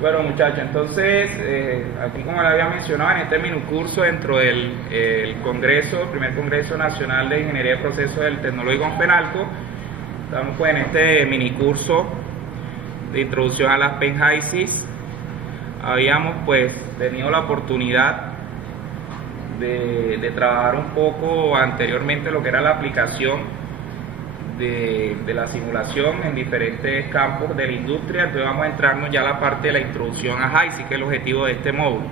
Bueno, muchachos, entonces, aquí como le había mencionado, en este minicurso dentro del el primer Congreso Nacional de Ingeniería de Procesos del Tecnológico en Penalco, estamos pues en este minicurso de introducción a las PENJAISIS. Habíamos pues tenido la oportunidad de trabajar un poco anteriormente lo que era la aplicación de la simulación en diferentes campos de la industria. Entonces vamos a entrarnos ya a la parte de la introducción a HYSYS, que es el objetivo de este módulo.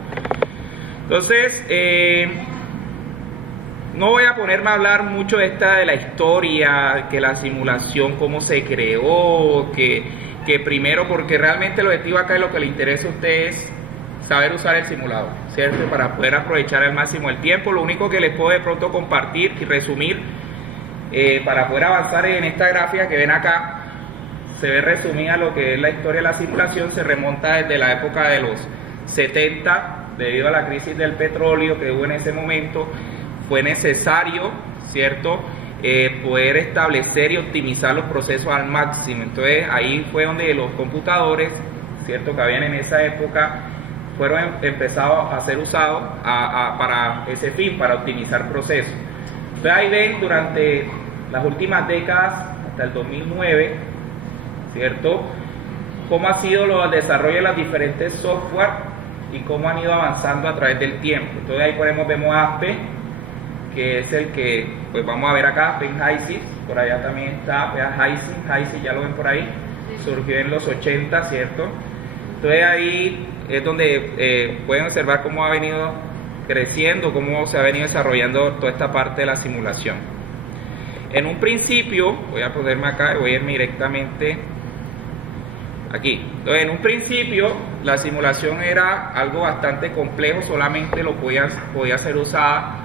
Entonces, no voy a ponerme a hablar mucho de la historia, que la simulación, cómo se creó, que primero, porque realmente el objetivo acá es lo que le interesa a ustedes, saber usar el simulador, ¿cierto? Para poder aprovechar al máximo el tiempo. Lo único que les puedo de pronto compartir y resumir, para poder avanzar en esta gráfica que ven acá, se ve resumida lo que es la historia de la simulación. Se remonta desde la época de los 70, debido a la crisis del petróleo que hubo en ese momento. Fue necesario, ¿cierto?, poder establecer y optimizar los procesos al máximo. Entonces ahí fue donde los computadores, ¿cierto?, que habían en esa época, fueron empezados a ser usados para ese fin, para optimizar procesos. Entonces ahí ven durante las últimas décadas, hasta el 2009, ¿cierto?, cómo ha sido el desarrollo de los diferentes software y cómo han ido avanzando a través del tiempo. Entonces ahí vemos ASPE, que es el que pues vamos a ver acá, PENJAISIS, por allá también está HYSYS, ya lo ven por ahí, surgió en los 80, ¿cierto? Entonces ahí es donde pueden observar cómo ha venido creciendo, cómo se ha venido desarrollando toda esta parte de la simulación. En un principio, voy a ponerme acá y voy a irme directamente aquí. Entonces, en un principio la simulación era algo bastante complejo, solamente podía ser usada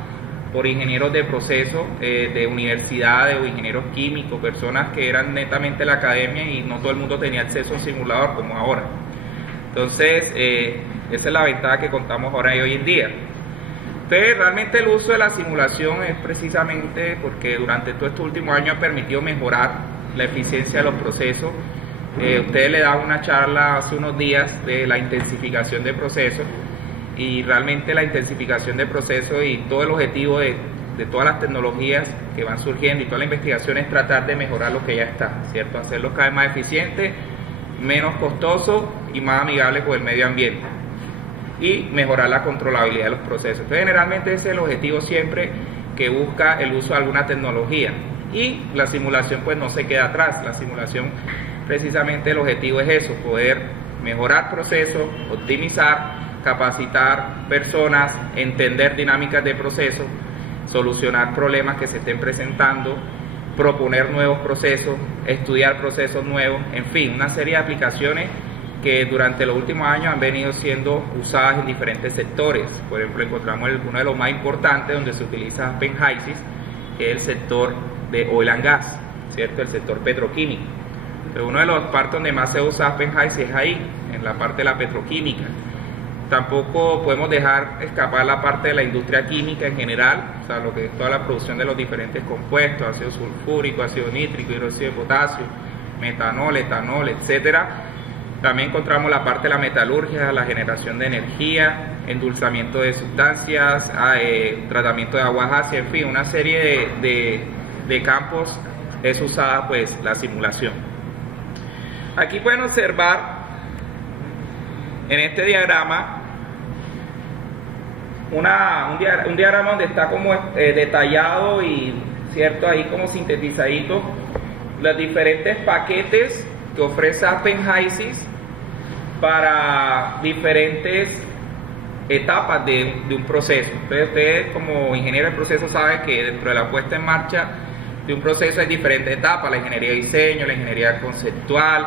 por ingenieros de proceso, de universidades o ingenieros químicos, personas que eran netamente de la academia, y no todo el mundo tenía acceso a un simulador como ahora. Entonces, esa es la ventaja que contamos ahora y hoy en día. Entonces, realmente el uso de la simulación es precisamente porque durante todos estos últimos años ha permitido mejorar la eficiencia de los procesos. Ustedes le daban una charla hace unos días de la intensificación de procesos, y realmente la intensificación de procesos y todo el objetivo de todas las tecnologías que van surgiendo y toda la investigación es tratar de mejorar lo que ya está, ¿cierto? Hacerlo cada vez más eficiente, menos costoso y más amigable con el medio ambiente, y mejorar la controlabilidad de los procesos. Entonces, generalmente ese es el objetivo siempre que busca el uso de alguna tecnología, y la simulación pues no se queda atrás. La simulación, precisamente el objetivo es eso, poder mejorar procesos, optimizar, capacitar personas, entender dinámicas de procesos, solucionar problemas que se estén presentando, proponer nuevos procesos, estudiar procesos nuevos, en fin, una serie de aplicaciones que durante los últimos años han venido siendo usadas en diferentes sectores. Por ejemplo, encontramos uno de los más importantes donde se utiliza PENJAISIS, que es el sector de oil and gas, ¿cierto?, el sector petroquímico. Pero uno de los partes donde más se usa PENJAISIS es ahí, en la parte de la petroquímica. Tampoco podemos dejar escapar la parte de la industria química en general, o sea, lo que es toda la producción de los diferentes compuestos, ácido sulfúrico, ácido nítrico, hidróxido de potasio, metanol, etanol, etcétera. También encontramos la parte de la metalurgia, la generación de energía, endulzamiento de sustancias, tratamiento de aguas ácidas, en fin, una serie de campos es usada pues la simulación. Aquí pueden observar en este diagrama un diagrama donde está como detallado y, ¿cierto?, ahí como sintetizadito los diferentes paquetes que ofrece PENJAISIS para diferentes etapas de un proceso. Entonces, ustedes como ingeniero de proceso saben que dentro de la puesta en marcha de un proceso hay diferentes etapas: la ingeniería de diseño, la ingeniería conceptual,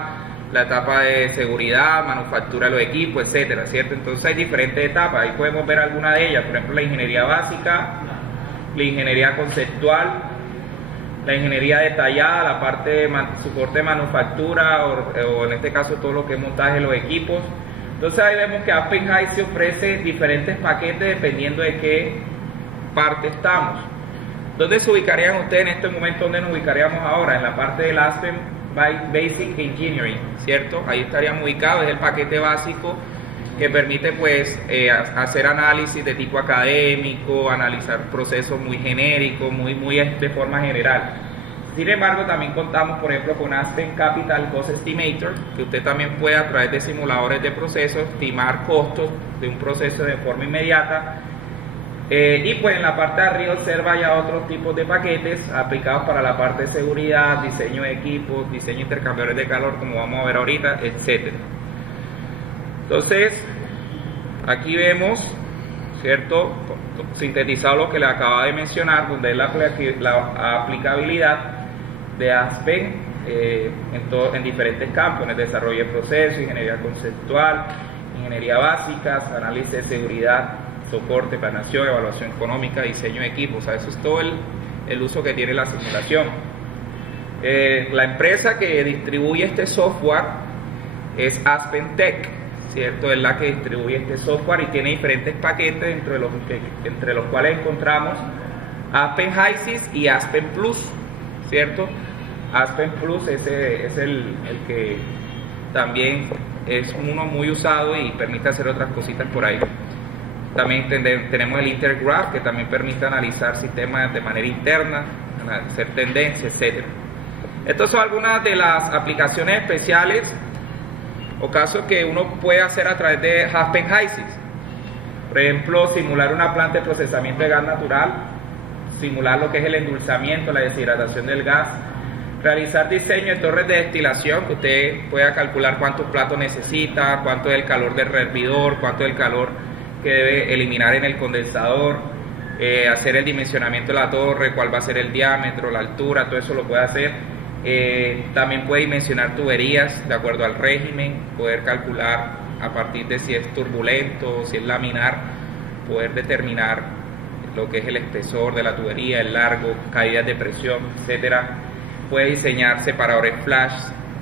la etapa de seguridad, manufactura de los equipos, etcétera, ¿cierto? Entonces hay diferentes etapas, ahí podemos ver algunas de ellas, por ejemplo la ingeniería básica, la ingeniería conceptual, la ingeniería detallada, la parte de soporte de manufactura o en este caso todo lo que es montaje de los equipos. Entonces ahí vemos que PENJAISIS ofrece diferentes paquetes dependiendo de qué parte estamos. ¿Dónde se ubicarían ustedes en este momento? ¿Dónde nos ubicaríamos ahora? En la parte del ASPEN Basic Engineering, ¿cierto? Ahí estaríamos ubicados, es el paquete básico que permite pues hacer análisis de tipo académico, analizar procesos muy genéricos, muy de forma general. Sin embargo, también contamos, por ejemplo, con Aspen Capital Cost Estimator, que usted también puede a través de simuladores de procesos estimar costos de un proceso de forma inmediata. Y pues en la parte de arriba observa ya otros tipos de paquetes aplicados para la parte de seguridad, diseño de equipos, diseño de intercambiadores de calor, como vamos a ver ahorita, etcétera. Entonces, aquí vemos, ¿cierto?, sintetizado lo que le acaba de mencionar, donde es la aplicabilidad de Aspen en diferentes campos, en el desarrollo de procesos, ingeniería conceptual, ingeniería básica, análisis de seguridad, soporte, planeación, evaluación económica, diseño de equipos. O sea, eso es todo el uso que tiene la simulación. La empresa que distribuye este software es Aspen Tech, ¿cierto? Es la que distribuye este software y tiene diferentes paquetes entre los cuales encontramos Aspen HYSYS y Aspen Plus, ¿cierto? Aspen Plus es el que también es uno muy usado y permite hacer otras cositas por ahí. También tenemos el Intergraph, que también permite analizar sistemas de manera interna, hacer tendencias, etc. Estas son algunas de las aplicaciones especiales o casos que uno puede hacer a través de Aspen HYSYS. Por ejemplo, simular una planta de procesamiento de gas natural, simular lo que es el endulzamiento, la deshidratación del gas, realizar diseño de torres de destilación, que usted pueda calcular cuántos platos necesita, cuánto es el calor del hervidor, cuánto es el calor que debe eliminar en el condensador, hacer el dimensionamiento de la torre, cuál va a ser el diámetro, la altura, todo eso lo puede hacer. También puede dimensionar tuberías de acuerdo al régimen, poder calcular a partir de si es turbulento, si es laminar, poder determinar lo que es el espesor de la tubería, el largo, caídas de presión, etcétera. Puede diseñar separadores flash,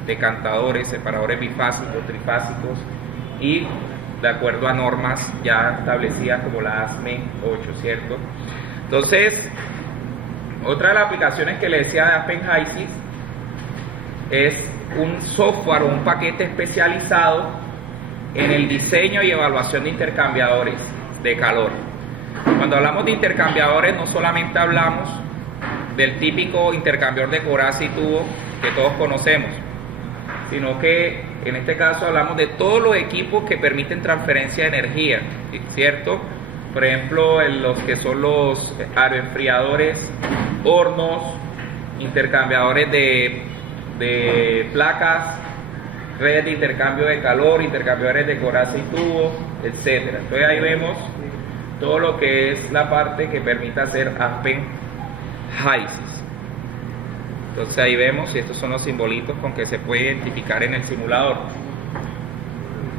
decantadores, separadores bifásicos, trifásicos y de acuerdo a normas ya establecidas como la ASME 8, ¿cierto? Entonces, otra de las aplicaciones que le decía de Aspen HYSYS es un software o un paquete especializado en el diseño y evaluación de intercambiadores de calor. Cuando hablamos de intercambiadores no solamente hablamos del típico intercambiador de coraza y tubo que todos conocemos, sino que en este caso hablamos de todos los equipos que permiten transferencia de energía, ¿cierto? Por ejemplo, los que son los aeroenfriadores, hornos, intercambiadores de placas, redes de intercambio de calor, intercambiadores de coraza y tubos, etcétera. Entonces ahí vemos todo lo que es la parte que permite hacer Aspen HYSYS. Entonces ahí vemos, y estos son los simbolitos con que se puede identificar en el simulador.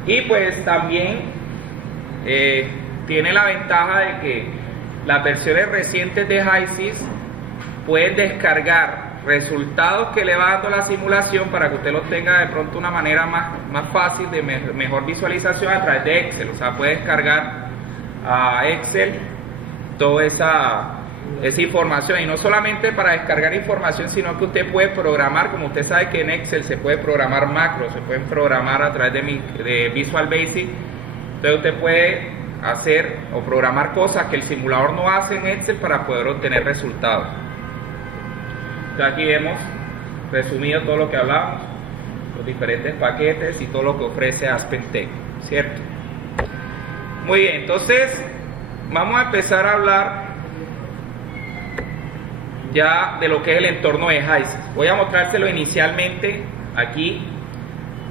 Y pues también tiene la ventaja de que las versiones recientes de HYSYS pueden descargar resultados que le va dando la simulación para que usted los tenga de pronto de una manera más fácil, de mejor visualización a través de Excel. O sea, puede descargar a Excel toda esa información, y no solamente para descargar información, sino que usted puede programar, como usted sabe que en Excel se puede programar macros, se pueden programar a través de Visual Basic. Entonces usted puede hacer o programar cosas que el simulador no hace en Excel para poder obtener resultados. Entonces aquí vemos resumido todo lo que hablamos, los diferentes paquetes y todo lo que ofrece Aspen Tech, ¿cierto? Muy bien, entonces vamos a empezar a hablar ya de lo que es el entorno de HYSYS. Voy a mostrárselo inicialmente aquí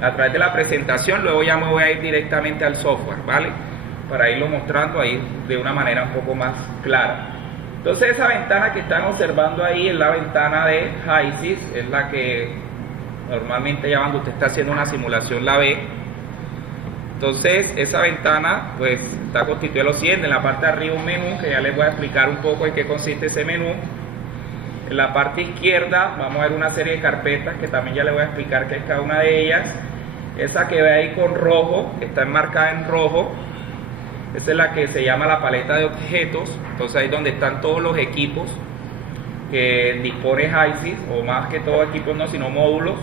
a través de la presentación, luego ya me voy a ir directamente al software, ¿vale? Para irlo mostrando ahí de una manera un poco más clara. Entonces esa ventana que están observando ahí es la ventana de HYSYS, es la que normalmente ya cuando usted está haciendo una simulación la ve. Entonces esa ventana pues está constituida de lo siguiente: en la parte de arriba un menú que ya les voy a explicar un poco en qué consiste ese menú. En la parte izquierda vamos a ver una serie de carpetas que también ya les voy a explicar qué es cada una de ellas. Esa que ve ahí con rojo, que está enmarcada en rojo, esa es la que se llama la paleta de objetos. Entonces ahí es donde están todos los equipos que dispone HYSYS, o más que todo equipos no, sino módulos.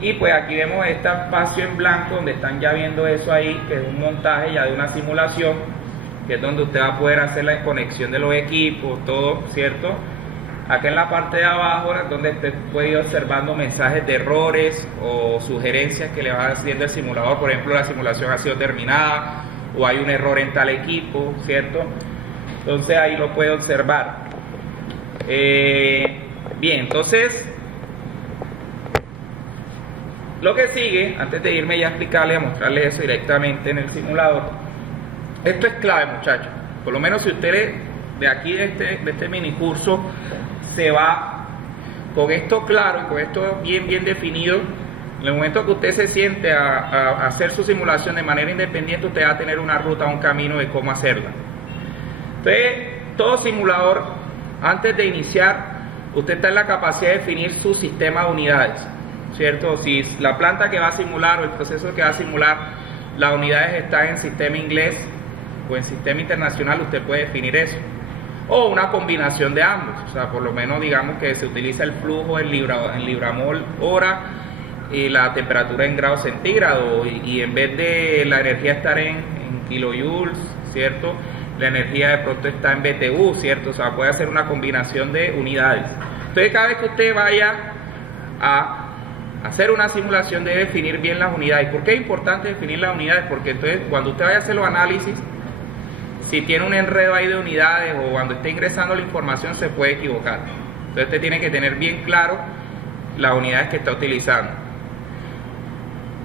Y pues aquí vemos este espacio en blanco donde están ya viendo eso ahí, que es un montaje ya de una simulación, que es donde usted va a poder hacer la conexión de los equipos, todo, ¿cierto? Acá en la parte de abajo es donde usted puede ir observando mensajes de errores o sugerencias que le va haciendo el simulador. Por ejemplo, la simulación ha sido terminada o hay un error en tal equipo, ¿cierto? Entonces ahí lo puede observar. Bien, entonces lo que sigue, antes de irme ya a explicarle, a mostrarle eso directamente en el simulador, esto es clave, muchachos. Por lo menos si usted de aquí, de este mini curso, se va con esto claro y con esto bien definido, en el momento que usted se siente a hacer su simulación de manera independiente, usted va a tener una ruta, un camino de cómo hacerla. Entonces, todo simulador, antes de iniciar, usted está en la capacidad de definir su sistema de unidades, ¿cierto? Si la planta que va a simular o el proceso que va a simular, las unidades están en sistema inglés o en sistema internacional, usted puede definir eso. O una combinación de ambos, o sea, por lo menos digamos que se utiliza el flujo en libramol hora y la temperatura en grados centígrados, y en vez de la energía estar en kilojoules, ¿cierto? La energía de pronto está en BTU, ¿cierto? O sea, puede hacer una combinación de unidades. Entonces, cada vez que usted vaya a hacer una simulación, debe definir bien las unidades. ¿Por qué es importante definir las unidades? Porque entonces, cuando usted vaya a hacer los análisis, si tiene un enredo ahí de unidades o cuando esté ingresando la información, se puede equivocar. Entonces, usted tiene que tener bien claro las unidades que está utilizando.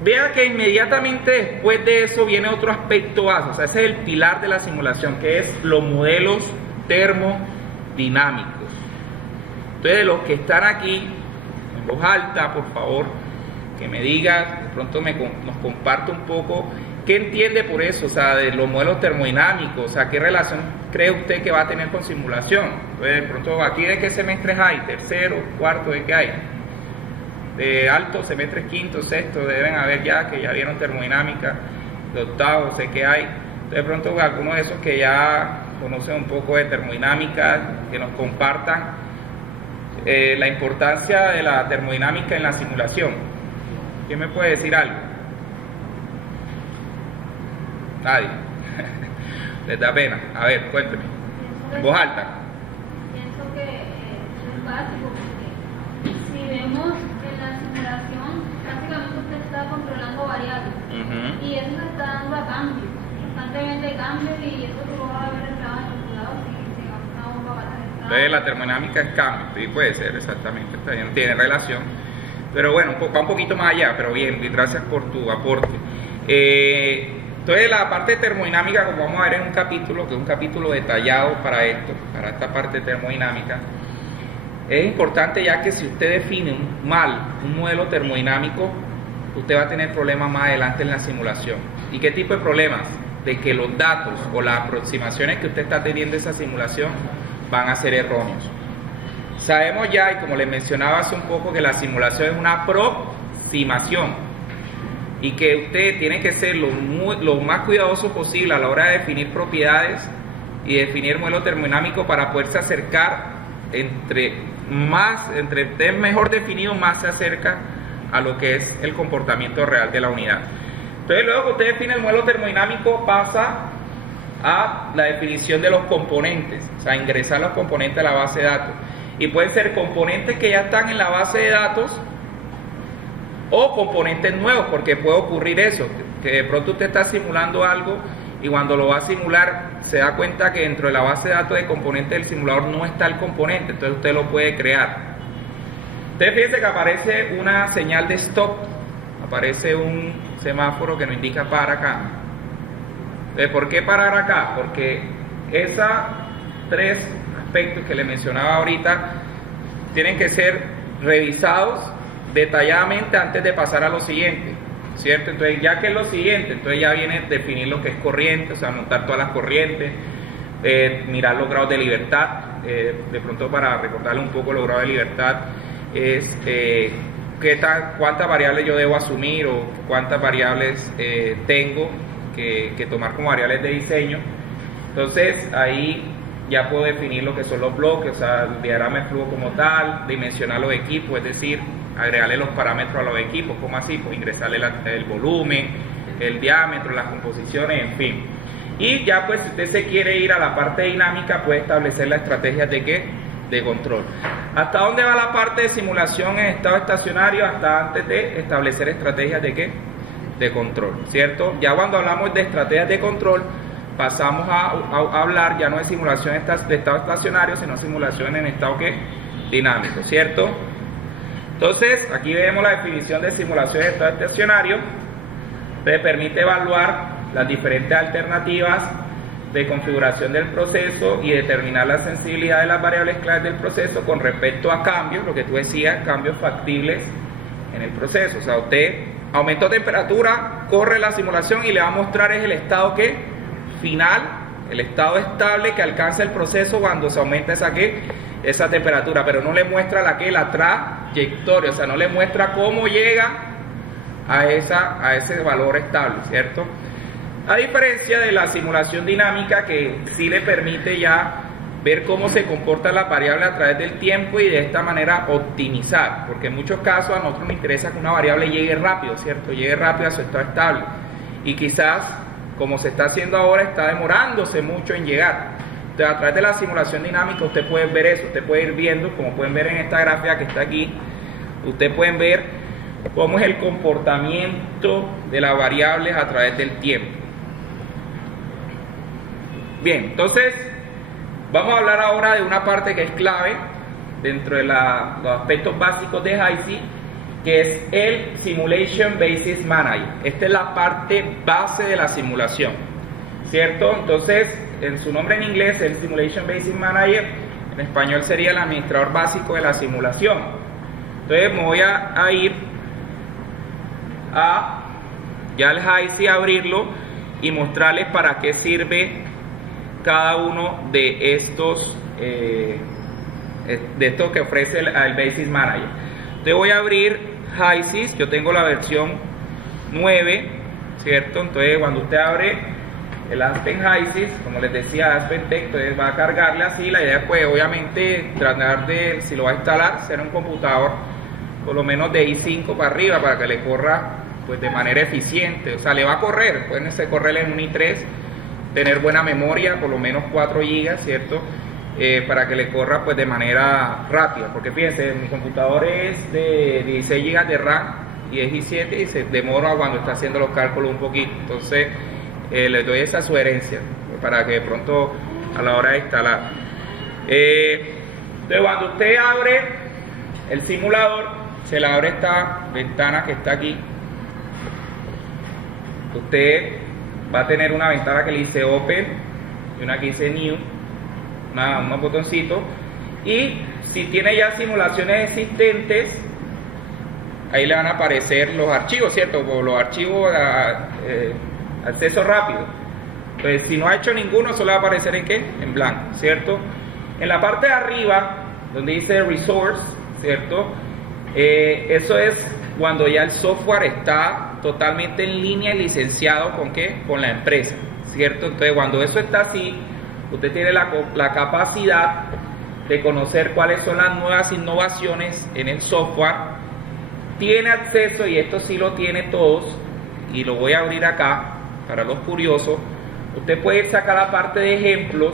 Vea que inmediatamente después de eso viene otro aspecto base, o sea, ese es el pilar de la simulación, que es los modelos termodinámicos. Entonces, de los que están aquí, en voz alta, por favor, que me diga, de pronto nos comparte un poco qué entiende por eso, o sea, de los modelos termodinámicos, o sea, qué relación cree usted que va a tener con simulación. Entonces, de pronto, aquí de qué semestres hay, tercero, cuarto, de qué hay. De alto, semestres quinto, sexto, deben haber ya, que ya vieron termodinámica, de octavo, sé que hay. De pronto, algunos de esos que ya conocen un poco de termodinámica, que nos compartan la importancia de la termodinámica en la simulación. ¿Quién me puede decir algo? Nadie. Les da pena. A ver, cuénteme. En voz alta. Pienso que es básico, porque si vemos en la simulación, prácticamente usted está controlando variables. Y eso se está dando a cambios, constantemente cambios, y eso se va a ver reflejado en el calculador si una bomba va a estar. Entonces, la termodinámica es cambio, sí, puede ser, exactamente, no tiene relación. Pero bueno, va un poquito más allá, pero bien, gracias por tu aporte. Entonces, la parte termodinámica, como vamos a ver en un capítulo, que es un capítulo detallado para esto, para esta parte termodinámica, es importante, ya que si usted define mal un modelo termodinámico, usted va a tener problemas más adelante en la simulación. ¿Y qué tipo de problemas? De que los datos o las aproximaciones que usted está teniendo esa simulación van a ser erróneos. Sabemos ya, y como les mencionaba hace un poco, que la simulación es una aproximación, y que usted tiene que ser lo más cuidadoso posible a la hora de definir propiedades y definir modelo termodinámico para poderse acercar, entre esté mejor definido, más se acerca a lo que es el comportamiento real de la unidad. Entonces, luego que usted define el modelo termodinámico, pasa a la definición de los componentes, o sea, ingresar los componentes a la base de datos. Y pueden ser componentes que ya están en la base de datos, o componentes nuevos, porque puede ocurrir eso, que de pronto usted está simulando algo y cuando lo va a simular se da cuenta que dentro de la base de datos de componentes del simulador no está el componente, entonces usted lo puede crear. Ustedes fíjense que aparece una señal de stop, aparece un semáforo que nos indica parar acá. ¿Por qué parar acá? Porque esos tres aspectos que le mencionaba ahorita tienen que ser revisados detalladamente antes de pasar a lo siguiente, ¿cierto? Entonces, ya que es lo siguiente, entonces ya viene definir lo que es corriente, o sea, anotar todas las corrientes, mirar los grados de libertad, de pronto para recordarle un poco los grados de libertad, es cuántas variables yo debo asumir o cuántas variables tengo que tomar como variables de diseño. Entonces, ahí ya puedo definir lo que son los bloques, o sea, el diagrama de flujo como tal, dimensionar los equipos, es decir, agregarle los parámetros a los equipos. ¿Cómo así? Pues ingresarle el volumen, el diámetro, las composiciones, en fin. Y ya pues si usted se quiere ir a la parte dinámica, puede establecer las estrategias de ¿qué? De control. ¿Hasta dónde va la parte de simulación en estado estacionario? Hasta antes de establecer estrategias de ¿qué? De control, ¿cierto? Ya cuando hablamos de estrategias de control, pasamos a hablar ya no de simulación de estado estacionario, sino simulación en estado ¿qué? Dinámico, ¿cierto? Entonces, aquí vemos la definición de simulación de estado estacionario. Te permite evaluar las diferentes alternativas de configuración del proceso y determinar la sensibilidad de las variables claves del proceso con respecto a cambios, lo que tú decías, cambios factibles en el proceso. O sea, usted aumentó temperatura, corre la simulación y le va a mostrar es el estado ¿qué? Final, el estado estable que alcanza el proceso cuando se aumenta esa temperatura, pero no le muestra la trayectoria, o sea, no le muestra cómo llega a ese valor estable, ¿cierto? A diferencia de la simulación dinámica, que sí le permite ya ver cómo se comporta la variable a través del tiempo y de esta manera optimizar, porque en muchos casos a nosotros nos interesa que una variable llegue rápido, ¿cierto? Llegue rápido a su estado estable, y quizás, como se está haciendo ahora, está demorándose mucho en llegar. Entonces, a través de la simulación dinámica usted puede ver eso, usted puede ir viendo, como pueden ver en esta gráfica que está aquí, ustedes pueden ver cómo es el comportamiento de las variables a través del tiempo. Bien, entonces vamos a hablar ahora de una parte que es clave dentro de los aspectos básicos de HYSYS, que es el Simulation Basis Manager. Esta es la parte base de la simulación, ¿cierto? Entonces, en su nombre en inglés, el Simulation Basis Manager, en español sería el administrador básico de la simulación. Entonces me voy a ir ya al HYSYS, abrirlo y mostrarles para qué sirve cada uno de estos que ofrece el Basis Manager. Entonces voy a abrir HYSYS, yo tengo la versión 9, ¿cierto? Entonces cuando usted abre el Aspen HYSYS, como les decía, Aspen Tech, entonces va a cargarle así. La idea pues obviamente tratar de, si lo va a instalar, ser un computador por lo menos de i5 para arriba, para que le corra pues de manera eficiente. O sea, le va a correr, pueden correrle en un i3, tener buena memoria, por lo menos 4 GB, ¿cierto? Para que le corra pues de manera rápida, porque fíjense, mi computador es de 16 GB de RAM y es i7 y se demora cuando está haciendo los cálculos un poquito. Entonces les doy esa sugerencia para que de pronto a la hora de instalar. Entonces cuando usted abre el simulador, se le abre esta ventana que está aquí. Usted va a tener una ventana que le dice Open y una que dice New, unos botoncitos, y si tiene ya simulaciones existentes, ahí le van a aparecer los archivos, ¿cierto? Por los archivos acceso rápido. Pues si no ha hecho ninguno, solo va a aparecer en ¿qué? En blanco, ¿cierto? En la parte de arriba, donde dice Resource, ¿cierto? Eso es cuando ya el software está totalmente en línea y licenciado con ¿qué? Con la empresa, ¿cierto? Entonces cuando eso está así, usted tiene la capacidad de conocer cuáles son las nuevas innovaciones en el software, tiene acceso, y esto sí lo tiene todos, y lo voy a abrir acá para los curiosos. Usted puede sacar la parte de ejemplos,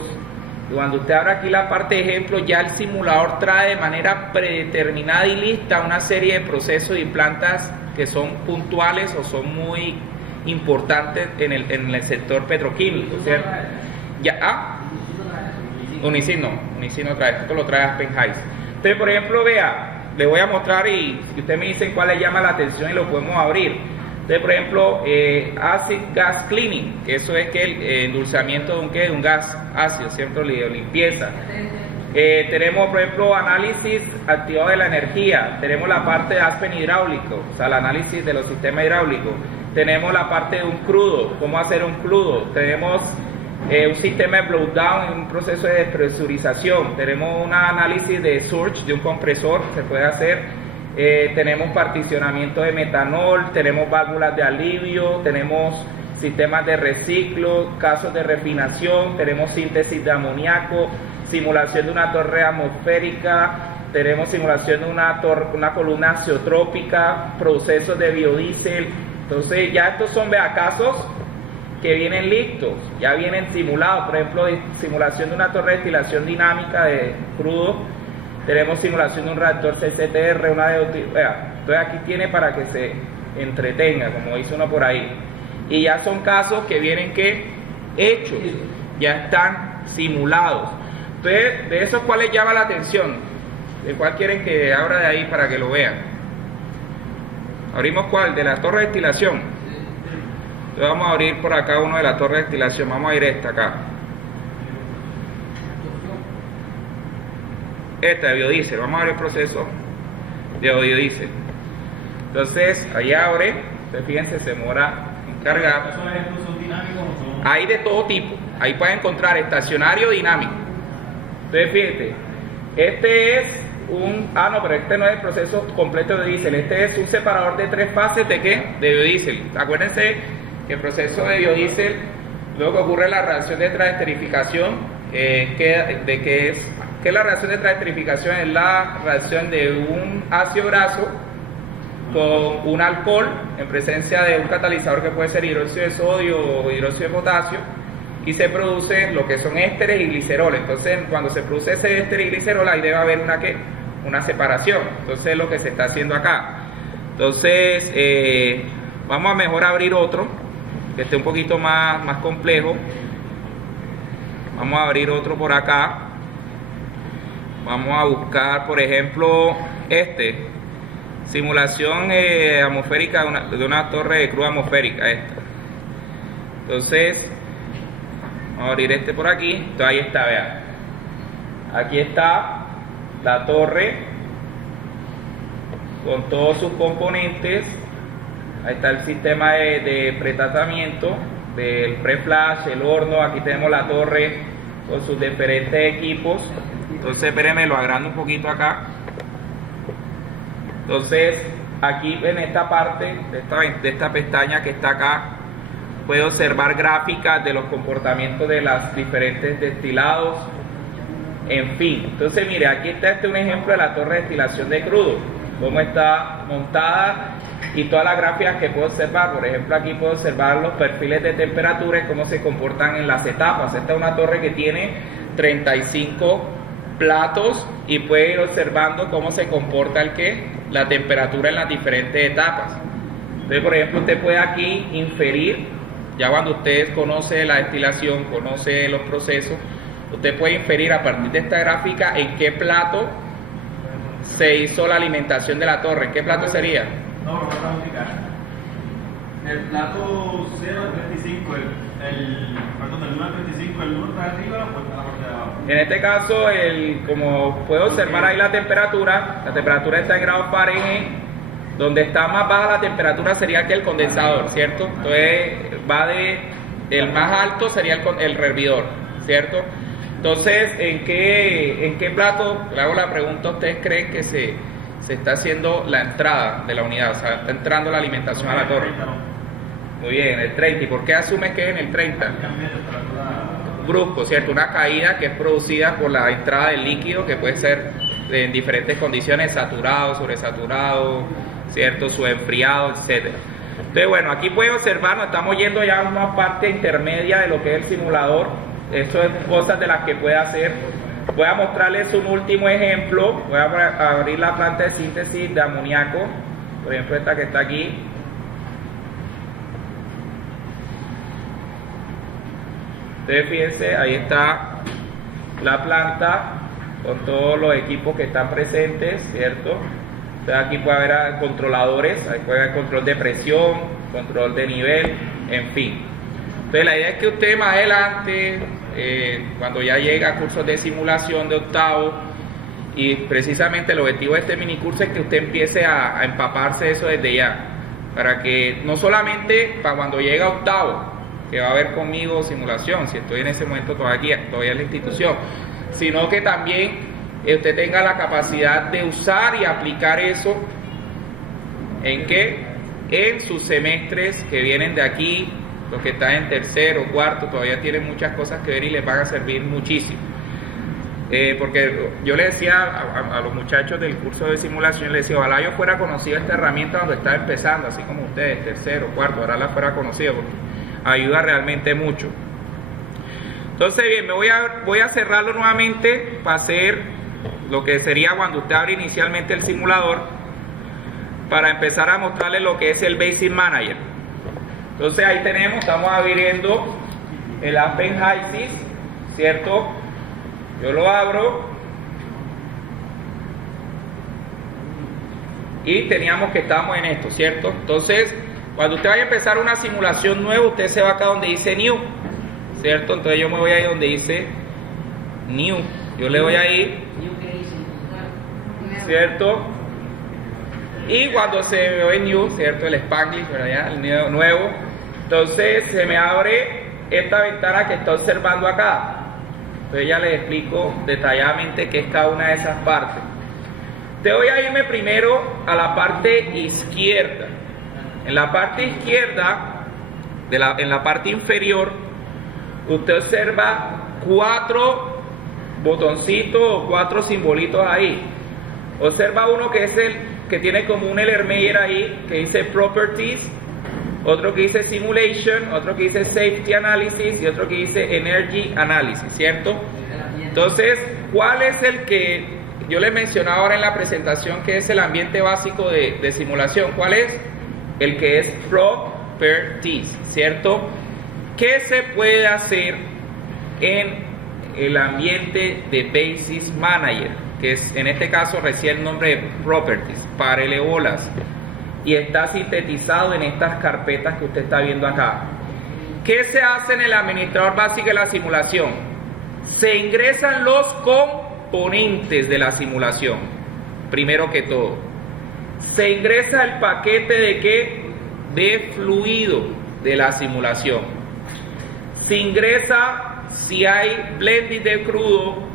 y cuando usted abre aquí la parte de ejemplos, ya el simulador trae de manera predeterminada y lista una serie de procesos y plantas que son puntuales o son muy importantes en el sector petroquímico, ¿cierto? Unisin no trae, esto lo trae Aspen HYSYS. Entonces, por ejemplo, vea, le voy a mostrar y usted me dice cuál le llama la atención y lo podemos abrir. Entonces, por ejemplo, Acid Gas Cleaning, que eso es que el endulzamiento de un gas ácido, ¿cierto? Limpieza. Tenemos, por ejemplo, análisis activado de la energía. Tenemos la parte de Aspen hidráulico, o sea, el análisis de los sistemas hidráulicos. Tenemos la parte de un crudo, cómo hacer un crudo. Tenemos un sistema de blowdown, un proceso de despresurización. Tenemos un análisis de surge de un compresor, se puede hacer. Tenemos particionamiento de metanol, tenemos válvulas de alivio, tenemos sistemas de reciclo, casos de refinación, tenemos síntesis de amoníaco, simulación de una torre atmosférica, tenemos simulación de una columna azeotrópica, procesos de biodiesel. Entonces ya estos son casos que vienen listos, ya vienen simulados. Por ejemplo, simulación de una torre de destilación dinámica de crudo, tenemos simulación de un reactor CCTR, entonces aquí tiene para que se entretenga, como dice uno por ahí. Y ya son casos que vienen hechos, ya están simulados. Entonces, de esos cuáles llama la atención, ¿de cuál quieren que abra de ahí para que lo vean? Abrimos cuál, de la torre de destilación. Entonces vamos a abrir por acá uno de la torre de destilación, vamos a ir esta acá. Esta de biodiesel, vamos a ver el proceso de biodiesel. Entonces, ahí abre, entonces fíjense, se demora en cargar. ¿Esos ejemplos son dinámicos o son? Hay de todo tipo, ahí pueden encontrar estacionario o dinámico. Entonces fíjate, este es pero este no es el proceso completo de biodiesel, este es un separador de 3 fases ¿de qué? De biodiesel. Acuérdense que el proceso de biodiesel, luego que ocurre la reacción de transesterificación, ¿qué es la reacción de transesterificación? Es la reacción de un ácido graso con un alcohol en presencia de un catalizador que puede ser hidróxido de sodio o hidróxido de potasio, y se produce lo que son ésteres y glicerol. Entonces, cuando se produce ese éster y glicerol, ahí debe haber una separación. Entonces, es lo que se está haciendo acá. Entonces, vamos a mejor abrir otro que esté un poquito más complejo. Vamos a abrir otro por acá. Vamos a buscar, por ejemplo, simulación atmosférica de una torre de crudo atmosférica. Entonces, vamos a abrir por aquí. Entonces ahí está, vean. Aquí está la torre con todos sus componentes. Ahí está el sistema de pretratamiento del pre-flash, el horno. Aquí tenemos la torre con sus diferentes equipos. Entonces, espérenme, lo agrando un poquito acá. Entonces, aquí en esta parte de esta pestaña que está acá, puede observar gráficas de los comportamientos de los diferentes destilados, en fin. Entonces, mire, aquí está un ejemplo de la torre de destilación de crudo, cómo está montada y todas las gráficas que puedo observar. Por ejemplo, aquí puedo observar los perfiles de temperatura y cómo se comportan en las etapas. Esta es una torre que tiene 35 platos y puede ir observando cómo se comporta la temperatura en las diferentes etapas. Entonces, por ejemplo, usted puede aquí inferir, ya cuando usted conoce la destilación, conoce los procesos, usted puede inferir a partir de esta gráfica en qué plato se hizo la alimentación de la torre. ¿En qué plato sería? No, lo vas a modificar. El plato 0 al 35, perdón, del 1 al 35, ¿el 1 está arriba o está en la parte de abajo? En este caso, como puede observar ahí la temperatura está en grados Fahrenheit. Donde está más baja la temperatura sería el condensador, ¿cierto? Entonces el más alto sería el hervidor, ¿cierto? Entonces, ¿en qué plato, le hago la pregunta, ustedes creen que se está haciendo la entrada de la unidad? O sea, está entrando la alimentación a la torre. Muy bien, en el 30. ¿Y por qué asume que es en el 30? Brusco, ¿cierto? Una caída que es producida por la entrada del líquido, que puede ser en diferentes condiciones, saturado, sobresaturado, ¿cierto? Subenfriado, etcétera. Entonces, bueno, aquí pueden observar, nos estamos yendo ya a una parte intermedia de lo que es el simulador. Eso es cosas de las que puede hacer. Voy a mostrarles un último ejemplo. Voy a abrir la planta de síntesis de amoníaco, por ejemplo esta que está aquí. Entonces fíjense, ahí está la planta con todos los equipos que están presentes, ¿cierto? Entonces aquí puede haber controladores, ahí puede haber control de presión, control de nivel, en fin. Entonces la idea es que usted más adelante, cuando ya llega a cursos de simulación de octavo, y precisamente el objetivo de este minicurso es que usted empiece a empaparse de eso desde ya, para que no solamente para cuando llegue a octavo, que va a haber conmigo simulación, si estoy en ese momento todavía en la institución, sino que también usted tenga la capacidad de usar y aplicar eso en sus semestres que vienen de aquí. Los que están en tercero, cuarto, todavía tienen muchas cosas que ver y les van a servir muchísimo. Porque yo le decía a los muchachos del curso de simulación, les decía, ojalá yo fuera conocido esta herramienta cuando estaba empezando, así como ustedes, tercero, cuarto, ahora la fuera conocido, porque ayuda realmente mucho. Entonces, bien, voy a cerrarlo nuevamente para hacer lo que sería cuando usted abre inicialmente el simulador, para empezar a mostrarle lo que es el Basic Manager. Entonces ahí estamos abriendo el app en HiSys, ¿cierto? Yo lo abro y teníamos que estamos en esto, ¿cierto? Entonces, cuando usted vaya a empezar una simulación nueva, usted se va acá donde dice New, ¿cierto? Entonces yo me voy ahí donde dice New, yo le voy ahí, ¿cierto? Y cuando se ve New, ¿cierto? El Spanglish, ¿verdad? El nuevo, entonces se me abre esta ventana que está observando acá. Entonces ya les explico detalladamente qué es cada una de esas partes. Te voy a irme primero a la parte izquierda. En la parte izquierda, en la parte inferior, usted observa 4 botoncitos o 4 simbolitos ahí. Observa uno que es el que tiene como un Erlenmeyer ahí, que dice Properties, otro que dice Simulation, otro que dice Safety Analysis y otro que dice Energy Analysis, ¿cierto? Entonces, ¿cuál es el que yo les mencionaba ahora en la presentación que es el ambiente básico de simulación? ¿Cuál es? El que es Properties, ¿cierto? ¿Qué se puede hacer en el ambiente de Basic Manager? Que es en este caso recibe el nombre de Properties, párele bolas, y está sintetizado en estas carpetas que usted está viendo acá. ¿Qué se hace en el administrador básico de la simulación? Se ingresan los componentes de la simulación, primero que todo. Se ingresa el paquete de ¿qué? De fluido de la simulación. Se ingresa si hay blending de crudo,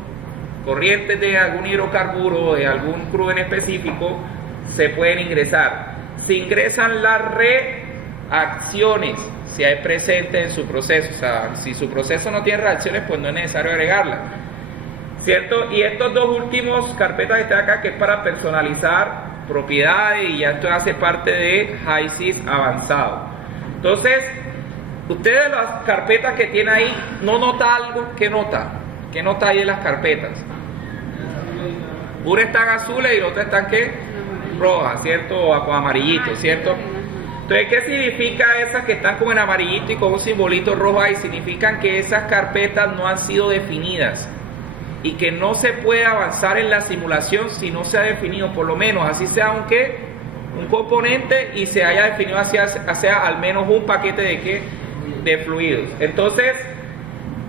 corrientes de algún hidrocarburo, de algún crudo en específico, se pueden ingresar. Se ingresan las reacciones, si hay presente en su proceso. O sea, si su proceso no tiene reacciones, pues no es necesario agregarlas, ¿cierto? Y estos dos últimos carpetas que están acá, que es para personalizar propiedades, y ya esto hace parte de HiSys avanzado. Entonces, ustedes las carpetas que tiene ahí, ¿no nota algo? ¿Qué nota? ¿Qué nota hay en las carpetas? Una están azules y la otra están ¿qué? Rojas, ¿cierto? O amarillito, ¿cierto? Entonces, ¿qué significa esas que están como en amarillito y con un simbolito rojo ahí? Significan que esas carpetas no han sido definidas y que no se puede avanzar en la simulación si no se ha definido, por lo menos, así sea un ¿qué? Un componente y se haya definido hacia al menos un paquete de ¿qué? De fluidos. Entonces,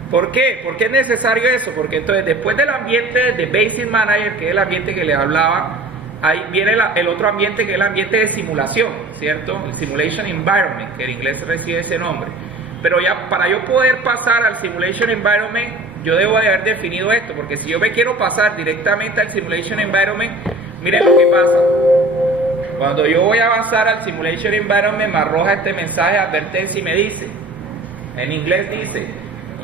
¿por qué? ¿Por qué es necesario eso? Porque entonces después del ambiente de Basic Manager, que es el ambiente que les hablaba, ahí viene el otro ambiente que es el ambiente de simulación, ¿cierto? El Simulation Environment, que en inglés recibe ese nombre. Pero ya para yo poder pasar al Simulation Environment, yo debo de haber definido esto, porque si yo me quiero pasar directamente al Simulation Environment, miren lo que pasa. Cuando yo voy a avanzar al Simulation Environment, me arroja este mensaje de advertencia y me dice, en inglés dice,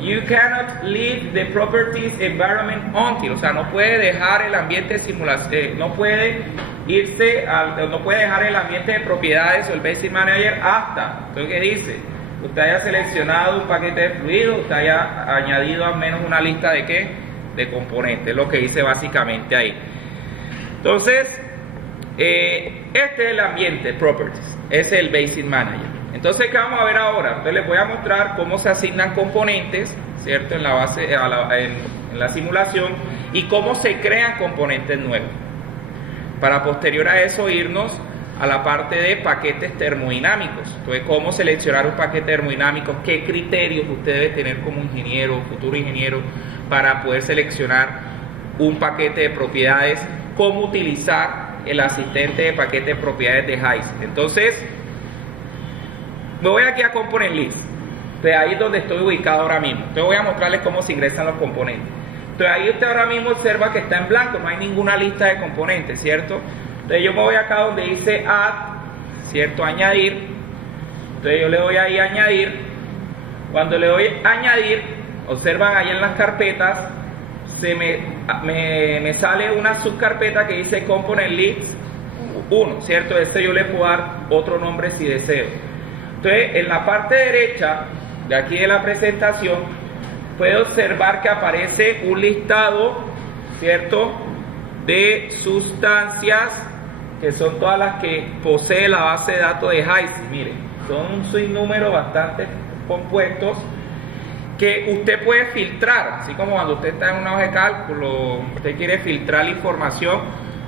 you cannot leave the properties environment until, o sea, no puede dejar el ambiente de simulación, no puede dejar el ambiente de propiedades o el Basic Manager hasta, entonces, ¿qué dice? Usted haya seleccionado un paquete de fluido, usted haya añadido al menos una lista de ¿qué? De componentes, es lo que dice básicamente ahí. Entonces, este es el ambiente, properties, ese es el Basic Manager. Entonces, ¿qué vamos a ver ahora? Entonces les voy a mostrar cómo se asignan componentes, ¿cierto? En la base, en la simulación, y cómo se crean componentes nuevos. Para posterior a eso irnos a la parte de paquetes termodinámicos. Entonces, cómo seleccionar un paquete termodinámico, qué criterios usted debe tener como ingeniero, futuro ingeniero, para poder seleccionar un paquete de propiedades, cómo utilizar el asistente de paquete de propiedades de HiSys. Entonces, me voy aquí a Component List. Entonces ahí es donde estoy ubicado ahora mismo. Entonces voy a mostrarles cómo se ingresan los componentes. Entonces ahí usted ahora mismo observa que está en blanco, no hay ninguna lista de componentes, ¿cierto? Entonces yo me voy acá donde dice Add, ¿cierto? Añadir. Entonces yo le doy ahí a añadir. Cuando le doy a añadir, observan ahí en las carpetas, se me me sale una subcarpeta que dice Component List 1, ¿cierto? Este yo le puedo dar otro nombre si deseo. Entonces, en la parte derecha de aquí de la presentación, puede observar que aparece un listado, ¿cierto?, de sustancias que son todas las que posee la base de datos de HiSCR. Miren, son un sinnúmero bastante compuestos que usted puede filtrar, así como cuando usted está en una hoja de cálculo, usted quiere filtrar la información,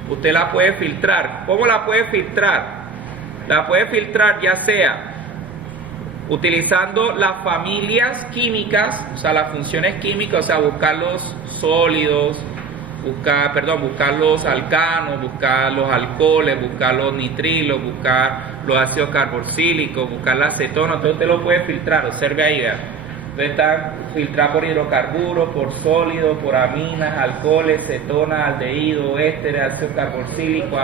usted la puede filtrar. ¿Cómo la puede filtrar? La puede filtrar ya sea utilizando las familias químicas, o sea, las funciones químicas, o sea, buscar los sólidos, buscar los alcanos, buscar los alcoholes, buscar los nitrilos, buscar los ácidos carboxílicos, buscar la acetona. Entonces usted lo puede filtrar, observe ahí, vean. Entonces está filtrado por hidrocarburos, por sólidos, por aminas, alcoholes, cetonas, aldehídos, ésteres, ácido carboxílico,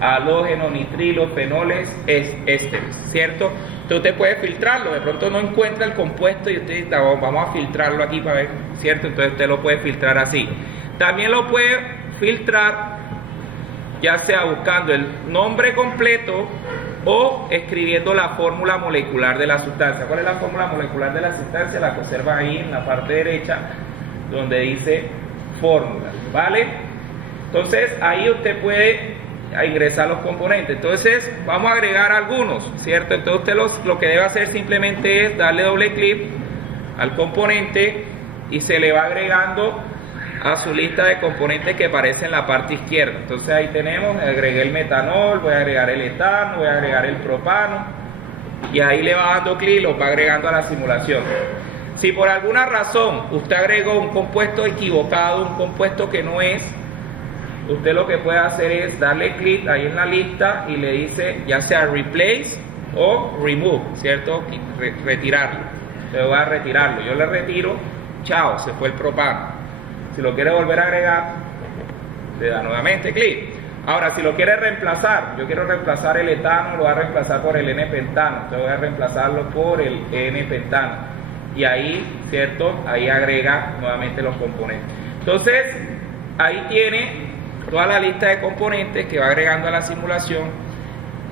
halógenos, nitrilos, fenoles, ésteres, ¿cierto? Entonces usted puede filtrarlo, de pronto no encuentra el compuesto y usted dice, vamos a filtrarlo aquí para ver, ¿cierto? Entonces usted lo puede filtrar así. También lo puede filtrar ya sea buscando el nombre completo o escribiendo la fórmula molecular de la sustancia. ¿Cuál es la fórmula molecular de la sustancia? La que observa ahí en la parte derecha donde dice fórmula, ¿vale? Entonces ahí usted puede ingresar los componentes. Entonces vamos a agregar algunos, ¿cierto? Entonces usted lo que debe hacer simplemente es darle doble clic al componente y se le va agregando a su lista de componentes que aparece en la parte izquierda. Entonces ahí tenemos, agregué el metanol, voy a agregar el etano, voy a agregar el propano y ahí le va dando clic y lo va agregando a la simulación. Si por alguna razón usted agregó un compuesto equivocado, un compuesto que no es, usted lo que puede hacer es darle clic ahí en la lista y le dice ya sea replace o remove, ¿cierto? Retirarlo. Entonces voy a retirarlo, yo le retiro, chao, se fue el propano. Si lo quiere volver a agregar, le da nuevamente clic. Ahora, si lo quiere reemplazar, yo quiero reemplazar el etano, lo voy a reemplazar por el N-pentano. Entonces voy a reemplazarlo por el N-pentano. Y ahí, ¿cierto? Ahí agrega nuevamente los componentes. Entonces, ahí tiene toda la lista de componentes que va agregando a la simulación.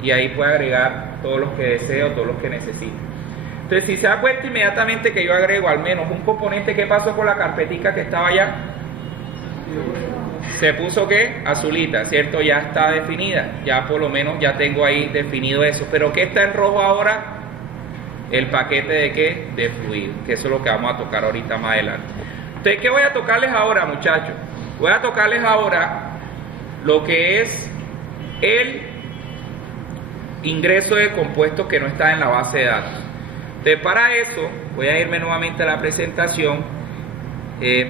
Y ahí puede agregar todos los que desee o todos los que necesite. Entonces, si se da cuenta inmediatamente que yo agrego al menos un componente, ¿qué pasó con la carpetica que estaba allá? Se puso ¿qué? Azulita, ¿cierto? Ya está definida, ya por lo menos ya tengo ahí definido eso. Pero ¿qué está en rojo ahora? El paquete de ¿qué? De fluido, que eso es lo que vamos a tocar ahorita más adelante. Entonces, ¿qué voy a tocarles ahora, muchachos? Voy a tocarles ahora lo que es el ingreso de compuestos que no está en la base de datos. Entonces, para eso voy a irme nuevamente a la presentación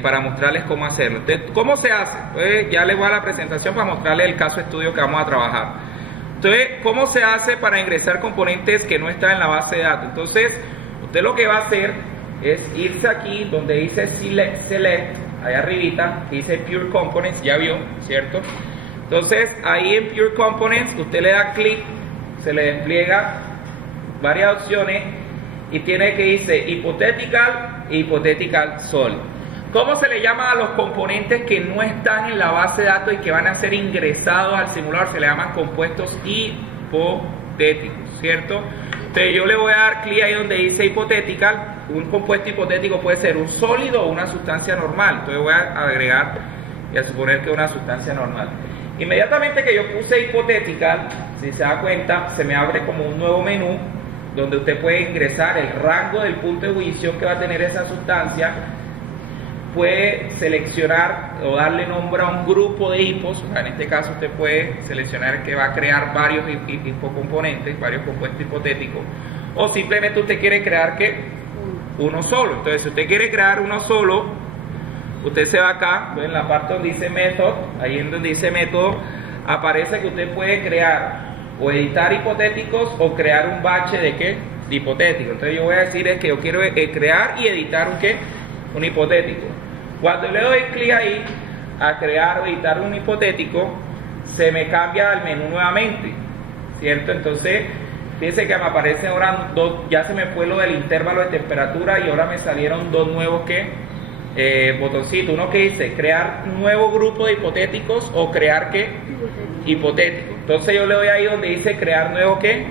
para mostrarles cómo hacerlo. Entonces, ¿cómo se hace? Pues ya les voy a la presentación para mostrarles el caso estudio que vamos a trabajar. Entonces, ¿cómo se hace para ingresar componentes que no están en la base de datos? Entonces, usted lo que va a hacer es irse aquí donde dice Select, ahí arribita, que dice Pure Components, ya vio, ¿cierto? Entonces, ahí en Pure Components, usted le da clic, se le despliega varias opciones y tiene que dice Hypothetical e Hypothetical Solid. ¿Cómo se le llama a los componentes que no están en la base de datos y que van a ser ingresados al simulador? Se le llaman compuestos hipotéticos, ¿cierto? Entonces yo le voy a dar clic ahí donde dice Hypothetical. Un compuesto hipotético puede ser un sólido o una sustancia normal. Entonces voy a agregar y a suponer que es una sustancia normal. Inmediatamente que yo puse Hypothetical, si se da cuenta, se me abre como un nuevo menú donde usted puede ingresar el rango del punto de ebullición que va a tener esa sustancia. Puede seleccionar o darle nombre a un grupo de hipos. O sea, en este caso usted puede seleccionar que va a crear varios hipocomponentes, varios compuestos hipotéticos, o simplemente usted quiere crear ¿qué? Uno solo. Entonces, si usted quiere crear uno solo, usted se va acá, en la parte donde dice Method, ahí en donde dice Método, aparece que usted puede crear o editar hipotéticos o crear un bache de ¿qué? De hipotéticos. Entonces yo voy a decir es que yo quiero crear y editar un ¿qué? Un hipotético. Cuando le doy clic ahí a crear o editar un hipotético, se me cambia el menú nuevamente, ¿cierto? Entonces, fíjense que me aparece ahora dos, ya se me fue lo del intervalo de temperatura y ahora me salieron dos nuevos ¿qué? botoncito, uno que dice crear nuevo grupo de hipotéticos o crear ¿qué? Hipotético. Entonces yo le doy ahí donde dice crear nuevo ¿qué?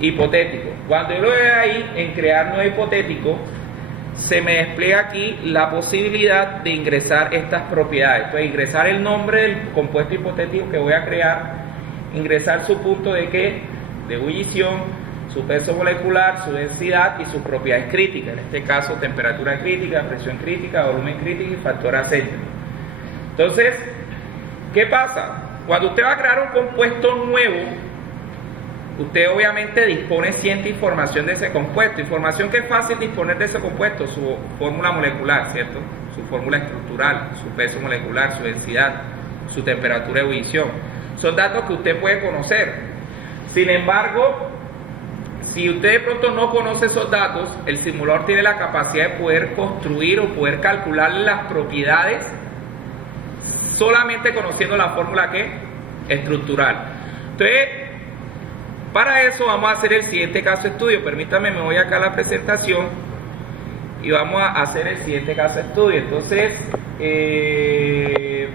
Hipotético. Cuando yo le doy ahí en crear nuevo hipotético, se me despliega aquí la posibilidad de ingresar estas propiedades. Entonces ingresar el nombre del compuesto hipotético que voy a crear, ingresar su punto de ¿qué? De ebullición, su peso molecular, su densidad y sus propiedades críticas, en este caso temperatura crítica, presión crítica, volumen crítico y factor acéntrico. Entonces, ¿qué pasa? Cuando usted va a crear un compuesto nuevo, usted obviamente dispone cierta información de ese compuesto, información que es fácil disponer de ese compuesto, su fórmula molecular, ¿cierto? Su fórmula estructural, su peso molecular, su densidad, su temperatura de ebullición. Son datos que usted puede conocer. Sin embargo, si usted de pronto no conoce esos datos, el simulador tiene la capacidad de poder construir o poder calcular las propiedades solamente conociendo la fórmula ¿qué? Estructural. Entonces, para eso vamos a hacer el siguiente caso de estudio. Permítame, me voy acá a la presentación y vamos a hacer el siguiente caso de estudio. Entonces,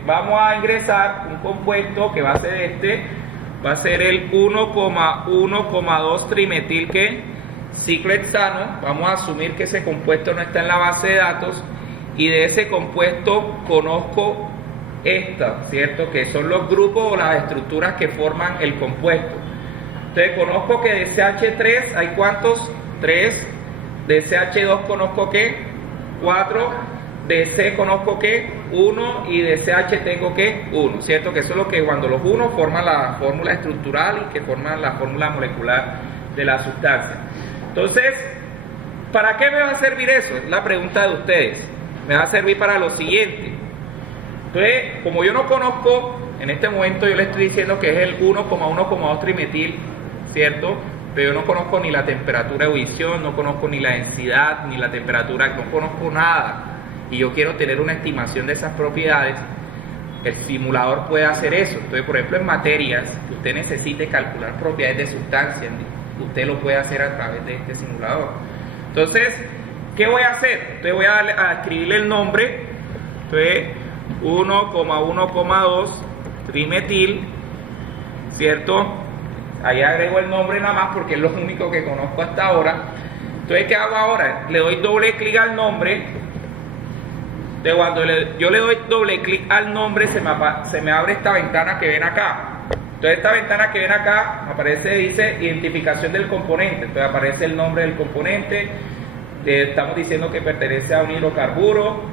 vamos a ingresar un compuesto que va a ser va a ser el 1,1,2 trimetil ¿qué? Ciclohexano. Vamos a asumir que ese compuesto no está en la base de datos y de ese compuesto conozco ¿cierto? Que son los grupos o las estructuras que forman el compuesto. Entonces conozco que de CH3 hay ¿cuántos? 3. De CH2 conozco ¿qué? 4. De C conozco ¿qué? 1 y de CH tengo ¿qué? 1, ¿cierto? Que eso es lo que cuando los unos forman la fórmula estructural y que forman la fórmula molecular de la sustancia. Entonces, ¿para qué me va a servir eso? Es la pregunta de ustedes. Me va a servir para lo siguiente. Entonces, como yo no conozco, en este momento yo le estoy diciendo que es el 1,1,2 trimetil, ¿cierto? Pero yo no conozco ni la temperatura de ebullición, no conozco ni la densidad, ni la temperatura, no conozco nada. Y yo quiero tener una estimación de esas propiedades, el simulador puede hacer eso. Entonces, por ejemplo, en materias que usted necesite calcular propiedades de sustancias, usted lo puede hacer a través de este simulador. Entonces, ¿qué voy a hacer? Entonces voy a escribirle el nombre. Entonces, 1,1,2 trimetil, ¿cierto? Ahí agrego el nombre nada más porque es lo único que conozco hasta ahora. Entonces, ¿qué hago ahora? Le doy doble clic al nombre. De cuando yo le doy doble clic al nombre, se me abre esta ventana que ven acá. Entonces esta ventana que ven acá aparece, dice identificación del componente. Entonces aparece el nombre del componente, estamos diciendo que pertenece a un hidrocarburo,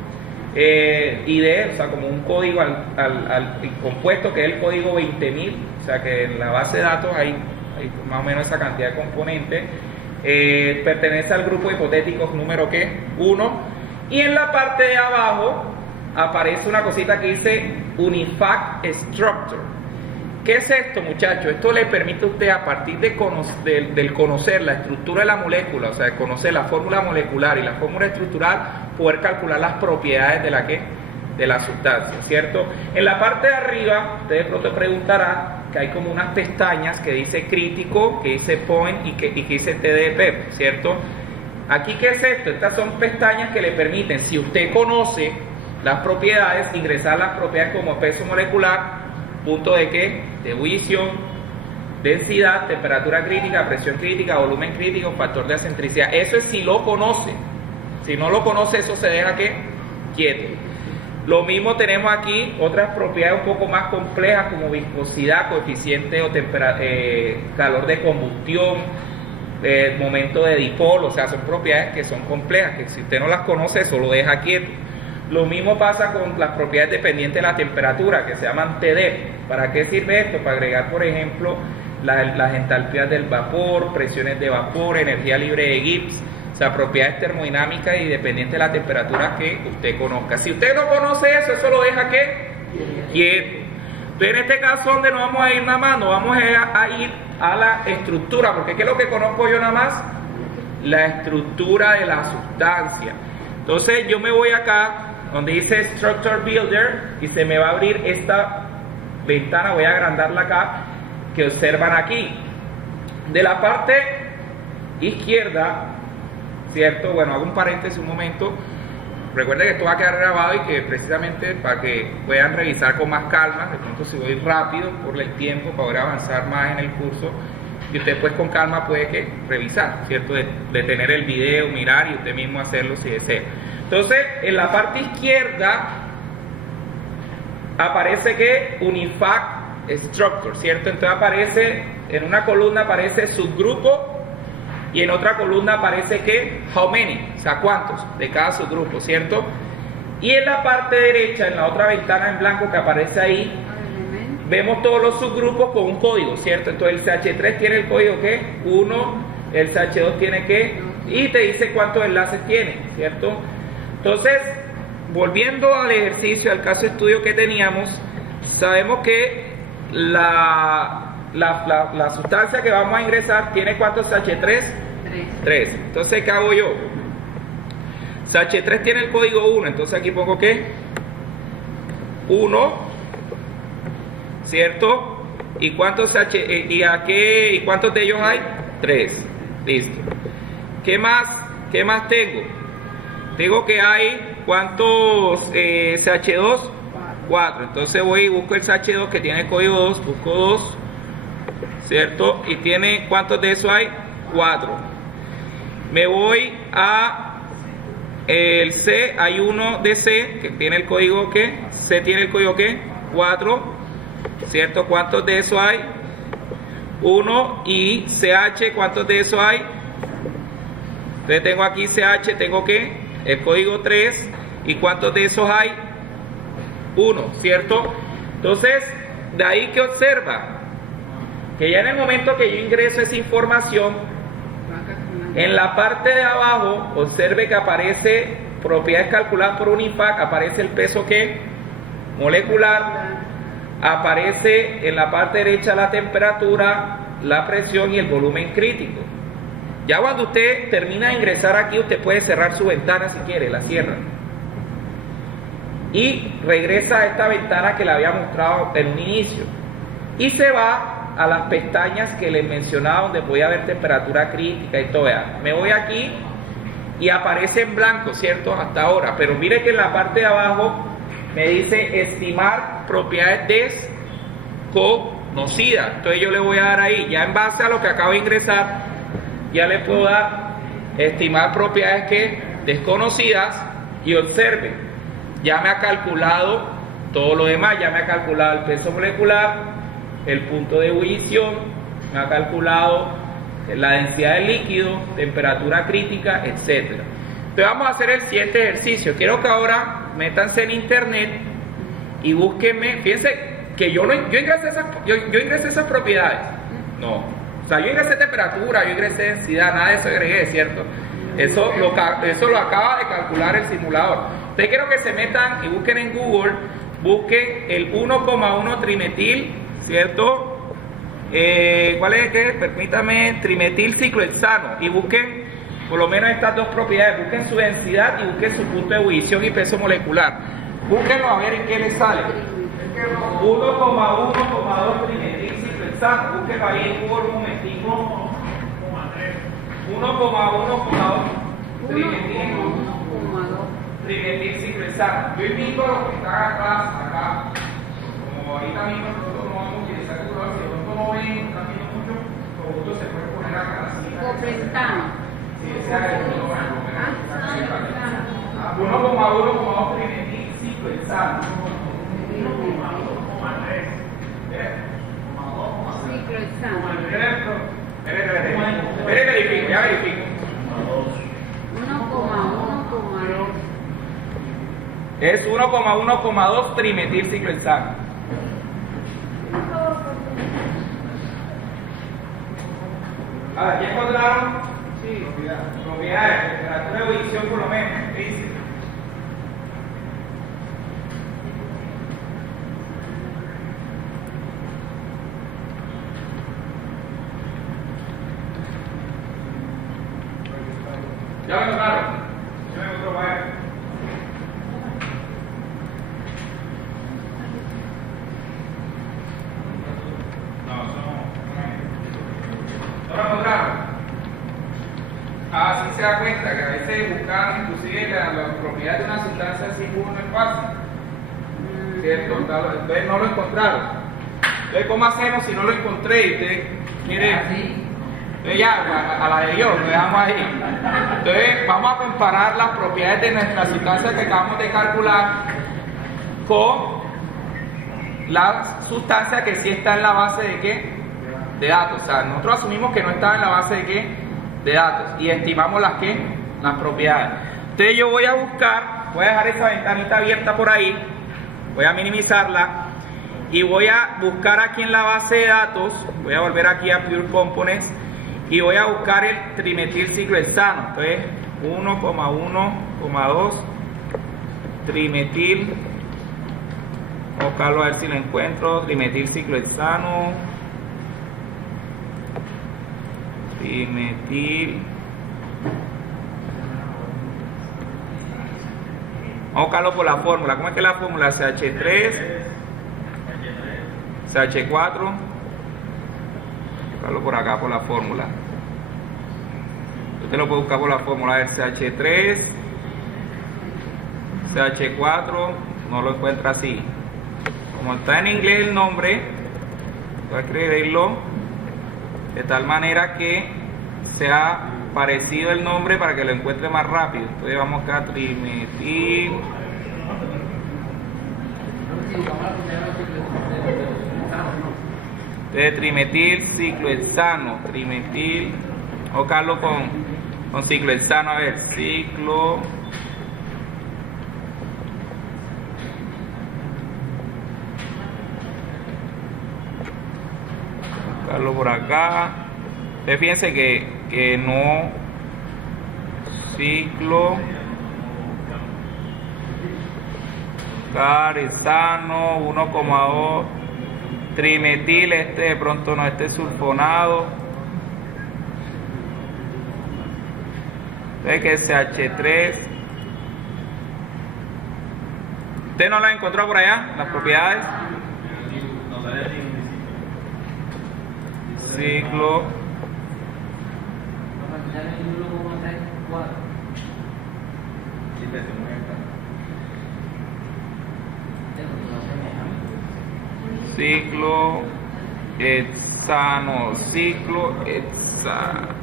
ID, o sea, como un código al compuesto, que es el código 20.000, o sea que en la base de datos hay más o menos esa cantidad de componentes. Pertenece al grupo hipotético número ¿qué? 1. Y en la parte de abajo aparece una cosita que dice Unifact Structure. ¿Qué es esto, muchachos? Esto le permite a usted, a partir de del conocer la estructura de la molécula, o sea, de conocer la fórmula molecular y la fórmula estructural, poder calcular las propiedades de la sustancia, ¿cierto? En la parte de arriba, usted de pronto preguntará que hay como unas pestañas que dice crítico, que dice point y que dice TDP, ¿cierto? Aquí, ¿qué es esto? Estas son pestañas que le permiten, si usted conoce las propiedades, ingresar las propiedades como peso molecular, punto de ¿qué? De ebullición, densidad, temperatura crítica, presión crítica, volumen crítico, factor de acentricidad. Eso es si lo conoce. Si no lo conoce, eso se deja ¿qué? Quieto. Lo mismo tenemos aquí otras propiedades un poco más complejas como viscosidad, coeficiente o calor de combustión, momento de dipolo, o sea, son propiedades que son complejas, que si usted no las conoce, eso lo deja quieto. Lo mismo pasa con las propiedades dependientes de la temperatura, que se llaman TD. ¿Para qué sirve esto? Para agregar, por ejemplo, las entalpías del vapor, presiones de vapor, energía libre de Gibbs, o sea, propiedades termodinámicas y dependientes de la temperatura que usted conozca. Si usted no conoce eso, eso lo deja ¿qué? Quieto. Entonces, en este caso, ¿dónde nos vamos a ir nada más? Nos vamos a ir a la estructura, porque ¿qué es lo que conozco yo nada más? La estructura de la sustancia. Entonces yo me voy acá donde dice Structure Builder y se me va a abrir esta ventana, voy a agrandarla acá, que observan aquí. De la parte izquierda, ¿cierto? Bueno, hago un paréntesis un momento. Recuerden que esto va a quedar grabado y que precisamente para que puedan revisar con más calma, de pronto si voy rápido por el tiempo para poder avanzar más en el curso, y usted pues con calma puede que revisar, ¿cierto? Detener el video, mirar y usted mismo hacerlo si desea. Entonces, en la parte izquierda aparece que Unifact Structure, ¿cierto? Entonces aparece, en una columna aparece subgrupo y en otra columna aparece que how many, o sea, cuántos de cada subgrupo, ¿cierto? Y en la parte derecha, en la otra ventana en blanco que aparece ahí, vemos todos los subgrupos con un código, ¿cierto? Entonces el CH3 tiene el código que 1, el CH2 tiene que, y te dice cuántos enlaces tiene, ¿cierto? Entonces, volviendo al ejercicio, al caso de estudio que teníamos, sabemos que la sustancia que vamos a ingresar tiene ¿cuántos CH3? 3. Entonces, ¿qué hago yo? CH3 tiene el código 1, entonces aquí pongo ¿qué? 1, ¿cierto? ¿Y cuántos y cuántos de ellos hay? 3. Listo. ¿Qué más tengo? Digo que hay ¿cuántos CH2? 4. Entonces voy y busco el CH2 que tiene el código 2, busco 2, ¿cierto? Y tiene ¿cuántos de esos hay? 4. Me voy a el C, hay uno de C que tiene el código ¿qué? C tiene el código ¿qué? 4, ¿cierto? ¿Cuántos de esos hay? 1. Y CH, ¿cuántos de esos hay? Entonces tengo aquí CH, tengo ¿qué? El código 3. ¿Y cuántos de esos hay? 1, ¿cierto? Entonces, de ahí que observa que ya en el momento que yo ingreso esa información, en la parte de abajo, observe que aparece propiedades calculadas por Unifact, aparece el peso ¿qué? Molecular, aparece en la parte derecha la temperatura, la presión y el volumen crítico. Ya cuando usted termina de ingresar aquí, usted puede cerrar su ventana si quiere, la cierra. Y regresa a esta ventana que le había mostrado en un inicio. Y se va a las pestañas que les mencionaba donde podía ver temperatura crítica y todo. Me voy aquí y aparece en blanco, ¿cierto? Hasta ahora. Pero mire que en la parte de abajo me dice estimar propiedades desconocidas. Entonces yo le voy a dar ahí, ya en base a lo que acabo de ingresar, ya le puedo dar estimar propiedades que desconocidas y observe, ya me ha calculado todo lo demás, ya me ha calculado el peso molecular, el punto de ebullición, me ha calculado la densidad del líquido, temperatura crítica, etc. Entonces vamos a hacer el siguiente ejercicio. Quiero que ahora métanse en internet y búsquenme, fíjense que yo ingresé esas propiedades, no, o sea, yo ingresé temperatura, yo ingresé densidad, nada de eso agregué, ¿cierto? Eso lo acaba de calcular el simulador. Entonces quiero que se metan y busquen en Google, busquen el 1,1 trimetil, ¿cierto? ¿Cuál es? Permítame, trimetil ciclohexano, y busquen por lo menos estas dos propiedades, busquen su densidad y busquen su punto de ebullición y peso molecular. Búsquenlo a ver en qué les sale. 1,1,2 trimetil ciclohexano, búsquenlo ahí en Google un momentico. 1,1,2 trimetil ciclohexano. Yo invito a los que están acá, como ahorita mismo nosotros no vamos a utilizar el calculador, si nosotros no ven, están viendo mucho, con gusto se puede poner acá la cita. Coprentano. Sí, ese es el 1,1,2 trimetil ciclohexano. 1,2,3. Ciclohexano. Espere, verifico, ya verifico. 1,1,2. Es 1,1,2 trimetil ciclohexano. A ver, ¿ya encontraron? Sí. Propiedades, temperatura de ebullición por lo menos. ¿Sí? ¿Ya lo encontraron? Yo me encuentro para ver. ¿No lo encontraron? Así se da cuenta que a veces realmente buscar inclusive las propiedades de una sustancia así no es fácil, ¿cierto? Entonces no lo encontraron. Entonces, ¿cómo hacemos si no lo encontré? Y usted, mire, ya, a la de Dios, lo dejamos ahí. Entonces, vamos a comparar las propiedades de nuestra sustancia que acabamos de calcular con la sustancia que sí está en la base de ¿qué? De datos. O sea, nosotros asumimos que no está en la base de ¿qué? De datos y estimamos las ¿qué? Las propiedades. Entonces yo voy a buscar, voy a dejar esta ventanita abierta por ahí, voy a minimizarla y voy a buscar aquí en la base de datos, voy a volver aquí a Pure Components y voy a buscar el trimetilciclohexano. Entonces 1,1,2 trimetil, vamos a buscarlo a ver si lo encuentro, trimetilciclohexano, trimetil, vamos a buscarlo por la fórmula. ¿Cómo es que la fórmula? CH3, CH4, buscarlo por acá por la fórmula. Usted lo puede buscar por la fórmula del CH3, CH4, no lo encuentra así. Como está en inglés el nombre, voy a escribirlo de tal manera que sea parecido el nombre para que lo encuentre más rápido. Entonces vamos acá, trimetil, trimetilciclohexano, trimetil, vamos a buscarlo con ciclohexano, a ver, ciclo, buscarlo por acá. Ustedes piensen que no, ciclo hexano 1,2 trimetil, de pronto no, sulfonado, entonces que es CH3. ¿Usted no lo encontró por allá? Las propiedades, ciclo, ciclo hexano, ciclo hexano.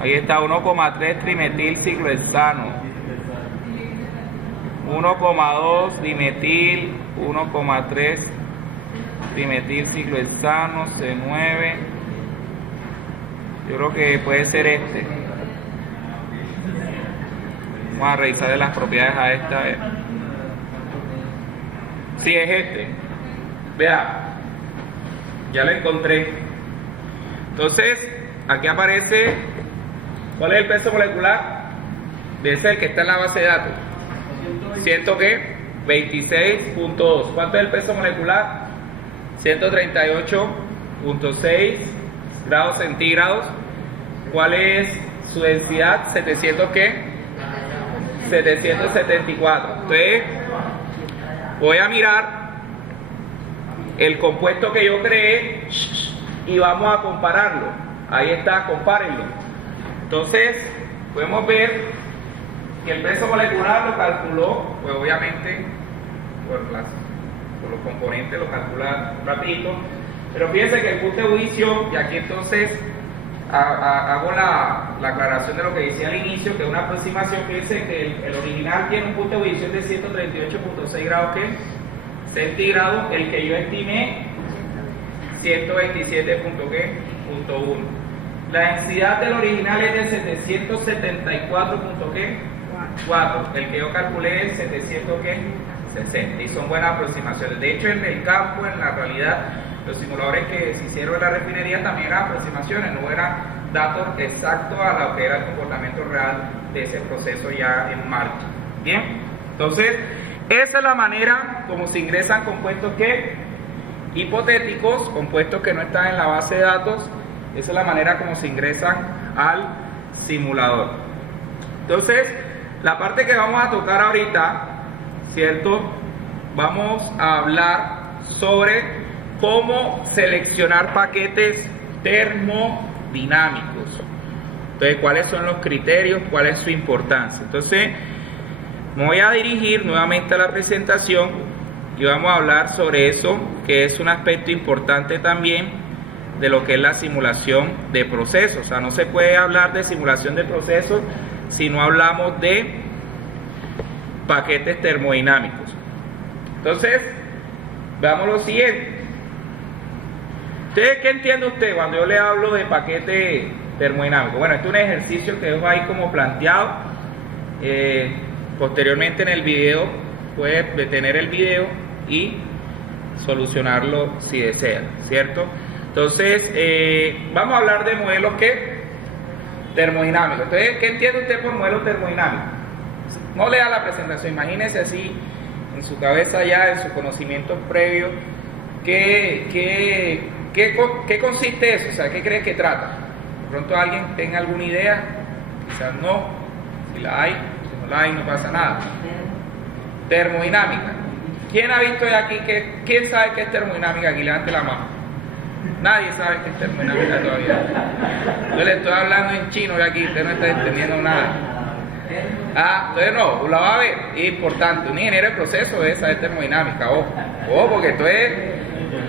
Ahí está, 1,3 trimetilciclohexano, 1,2 dimetil, 1,3 trimetilciclohexano, C9. Yo creo que puede ser este. Vamos a revisar de las propiedades a esta vez. Sí, es este. Vea, ya lo encontré. Entonces, aquí aparece ¿cuál es el peso molecular? De ese el que está en la base de datos. ¿Ciento qué? 26.2. ¿Cuánto es el peso molecular? 138.6 grados centígrados. ¿Cuál es su densidad? 700 ¿qué? 774. Entonces voy a mirar el compuesto que yo creé y vamos a compararlo. Ahí está, compárenlo. Entonces podemos ver que el peso molecular lo calculó, pues obviamente por los componentes lo calcula rapidito, pero fíjense que el punto de ebullición, y aquí entonces hago la aclaración de lo que decía al inicio, que es una aproximación. Fíjense que el original tiene un punto de ebullición de 138.6 grados centígrados, el que yo estimé 127.1. La densidad del original es de 774.4, el que yo calculé es 760, y son buenas aproximaciones. De hecho, en el campo, en la realidad, los simuladores que se hicieron en la refinería también eran aproximaciones, no eran datos exactos a lo que era el comportamiento real de ese proceso ya en marcha. Bien, entonces esa es la manera como se ingresan compuestos hipotéticos, compuestos que no están en la base de datos. Esa es la manera como se ingresan al simulador. Entonces, la parte que vamos a tocar ahorita, ¿cierto? Vamos a hablar sobre cómo seleccionar paquetes termodinámicos. Entonces, ¿cuáles son los criterios? ¿Cuál es su importancia? Entonces, me voy a dirigir nuevamente a la presentación y vamos a hablar sobre eso, que es un aspecto importante también de lo que es la simulación de procesos. O sea, no se puede hablar de simulación de procesos si no hablamos de paquetes termodinámicos. Entonces, veamos lo siguiente. ¿Qué entiende usted cuando yo le hablo de paquete termodinámico? Bueno, este es un ejercicio que dejo ahí como planteado. Posteriormente en el video, puede detener el video y solucionarlo si desea, ¿cierto? Entonces, vamos a hablar de modelos termodinámicos. Entonces, ¿qué entiende usted por modelo termodinámico? No lea la presentación, imagínese así en su cabeza ya, en su conocimiento previo, ¿qué consiste eso? O sea, ¿qué cree que trata? De pronto alguien tenga alguna idea, quizás no, si la hay, si no la hay no pasa nada. Termodinámica. ¿Quién ha visto ya aquí quién sabe qué es termodinámica? Aquí levante la mano. Nadie sabe qué es termodinámica todavía. Yo le estoy hablando en chino de aquí, usted no está entendiendo nada. Entonces no, la va a ver, es importante. Un ingeniero de proceso debe saber termodinámica, ojo, porque entonces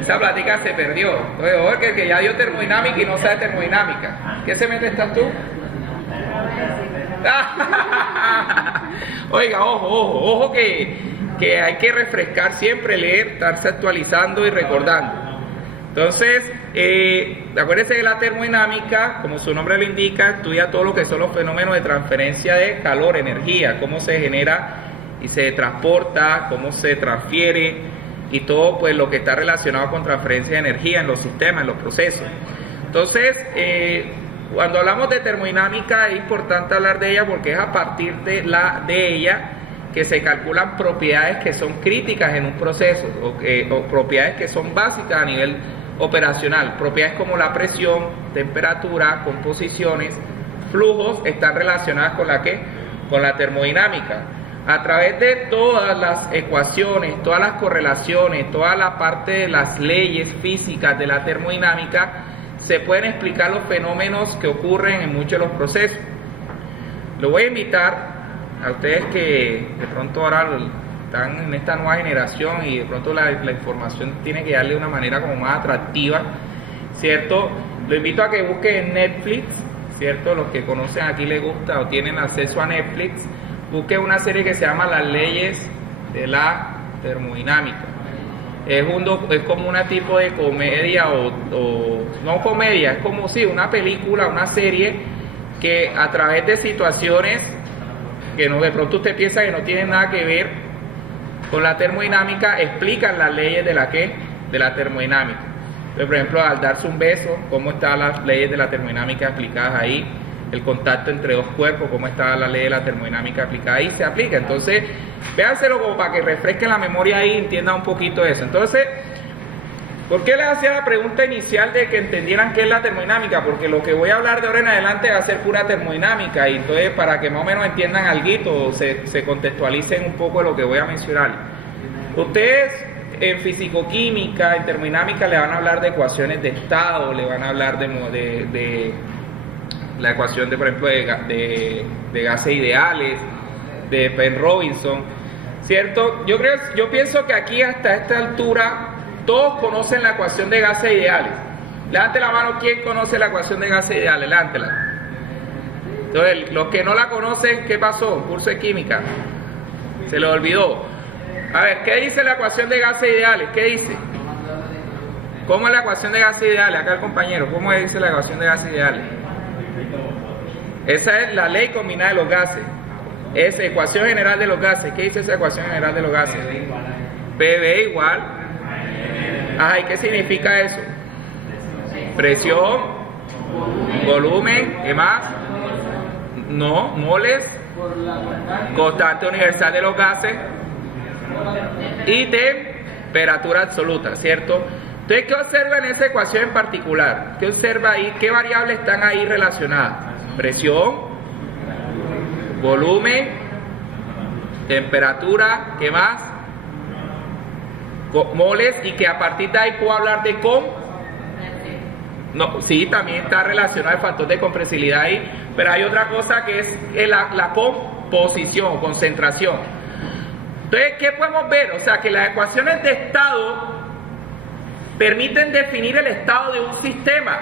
esa plática se perdió. Entonces, ojo, que ya dio termodinámica y no sabe termodinámica. ¿Qué semestre estás tú? Oiga, ojo que hay que refrescar siempre, leer, estarse actualizando y recordando. Entonces, acuérdense que la termodinámica, como su nombre lo indica, estudia todo lo que son los fenómenos de transferencia de calor, energía, cómo se genera y se transporta, cómo se transfiere y todo pues lo que está relacionado con transferencia de energía en los sistemas, en los procesos. Entonces, cuando hablamos de termodinámica es importante hablar de ella porque es a partir de ella que se calculan propiedades que son críticas en un proceso o propiedades que son básicas a nivel operacional. Propiedades como la presión, temperatura, composiciones, flujos están relacionadas con la termodinámica. A través de todas las ecuaciones, todas las correlaciones, toda la parte de las leyes físicas de la termodinámica, se pueden explicar los fenómenos que ocurren en muchos de los procesos. Lo voy a invitar a ustedes que de pronto ahora están en esta nueva generación y de pronto la información tiene que darle de una manera como más atractiva, ¿cierto? Lo invito a que busquen en Netflix, ¿cierto? Los que conocen aquí les gusta o tienen acceso a Netflix, busquen una serie que se llama Las leyes de la termodinámica. Es como una tipo de comedia o no comedia, es como si una película, una serie que a través de situaciones que no, de pronto usted piensa que no tienen nada que ver con la termodinámica, explican las leyes de la termodinámica. Entonces, por ejemplo, al darse un beso, cómo están las leyes de la termodinámica aplicadas ahí, el contacto entre dos cuerpos, cómo está la ley de la termodinámica aplicada ahí, se aplica. Entonces, véanselo como para que refresquen la memoria ahí y entiendan un poquito eso. Entonces, ¿por qué les hacía la pregunta inicial de que entendieran qué es la termodinámica? Porque lo que voy a hablar de ahora en adelante va a ser pura termodinámica, y entonces para que más o menos entiendan alguito, se contextualicen un poco de lo que voy a mencionar. Ustedes en fisicoquímica, en termodinámica, le van a hablar de ecuaciones de estado, le van a hablar de la ecuación, por ejemplo, de gases ideales, de Penn-Robinson, ¿cierto? Yo pienso que aquí hasta esta altura todos conocen la ecuación de gases ideales. Levante la mano, ¿quién conoce la ecuación de gases ideales? Levántela. Entonces, los que no la conocen, ¿qué pasó? Curso de química. Se lo olvidó. A ver, ¿qué dice la ecuación de gases ideales? ¿Qué dice? ¿Cómo es la ecuación de gases ideales? Acá el compañero, ¿cómo dice la ecuación de gases ideales? Esa es la ley combinada de los gases. Es ecuación general de los gases. ¿Qué dice esa ecuación general de los gases? PV igual. ¿Y qué significa eso? Presión, volumen, ¿qué más? No, moles, constante universal de los gases y temperatura absoluta, ¿cierto? Entonces, ¿qué observa en esa ecuación en particular? ¿Qué observa ahí? ¿Qué variables están ahí relacionadas? Presión, volumen, temperatura, ¿qué más? moles, y que a partir de ahí puedo hablar de no, sí, también está relacionado el factor de compresibilidad ahí, pero hay otra cosa que es la composición, concentración. Entonces, ¿qué podemos ver? O sea, que las ecuaciones de estado permiten definir el estado de un sistema.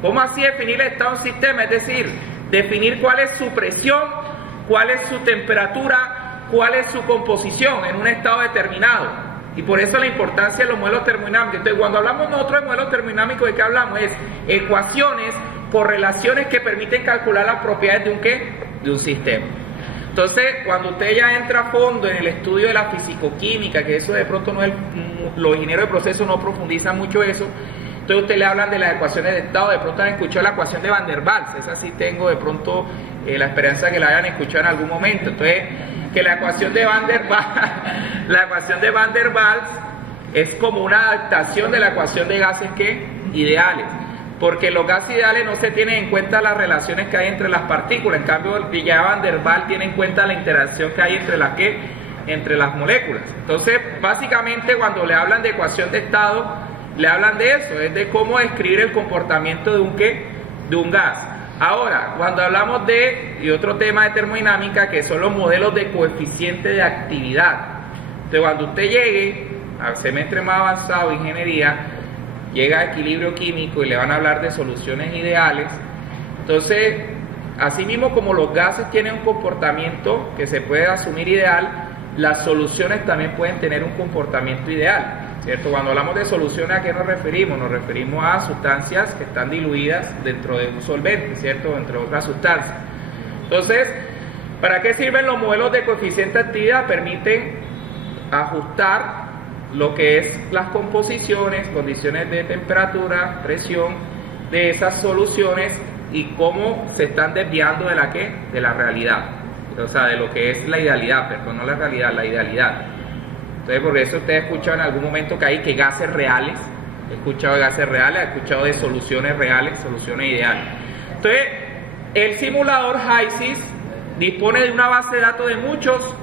¿Cómo así definir el estado de un sistema? Es decir, definir cuál es su presión, cuál es su temperatura, cuál es su composición en un estado determinado. Y por eso la importancia de los modelos termodinámicos. Entonces, cuando hablamos nosotros de modelos termodinámicos, ¿de qué hablamos? Es ecuaciones, correlaciones que permiten calcular las propiedades de un ¿qué? De un sistema. Entonces, cuando usted ya entra a fondo en el estudio de la fisicoquímica, que eso de pronto no es, los ingenieros de proceso no profundizan mucho eso, entonces usted le hablan de las ecuaciones de estado, de pronto han escuchado la ecuación de Van der Waals, esa sí tengo de pronto la esperanza de que la hayan escuchado en algún momento. Entonces, que la ecuación de Van der Waals es como una adaptación de la ecuación de gases ¿qué? Ideales, porque los gases ideales no se tienen en cuenta las relaciones que hay entre las partículas, en cambio ya Van der Waals tiene en cuenta la interacción que hay entre las ¿qué? Entre las moléculas. Entonces, básicamente cuando le hablan de ecuación de estado, le hablan de eso, es de cómo describir el comportamiento de un ¿qué? De un gas. Ahora, cuando hablamos y otro tema de termodinámica, que son los modelos de coeficiente de actividad. Entonces, cuando usted llegue al semestre más avanzado de ingeniería, llega a equilibrio químico y le van a hablar de soluciones ideales. Entonces, así mismo como los gases tienen un comportamiento que se puede asumir ideal, las soluciones también pueden tener un comportamiento ideal. ¿Cierto? Cuando hablamos de soluciones, ¿a qué nos referimos? Nos referimos a sustancias que están diluidas dentro de un solvente, ¿cierto? Entre otras sustancias. Entonces, ¿para qué sirven los modelos de coeficiente de actividad? Permiten ajustar lo que es las composiciones, condiciones de temperatura, presión de esas soluciones y cómo se están desviando de la ¿qué? De la realidad. O sea, de lo que es la idealidad, perdón, no la realidad, la idealidad. Entonces, por eso usted ha escuchado en algún momento que hay que gases reales, he escuchado de gases reales, he escuchado de soluciones reales, soluciones ideales. Entonces, el simulador HYSYS dispone de una base de datos de muchos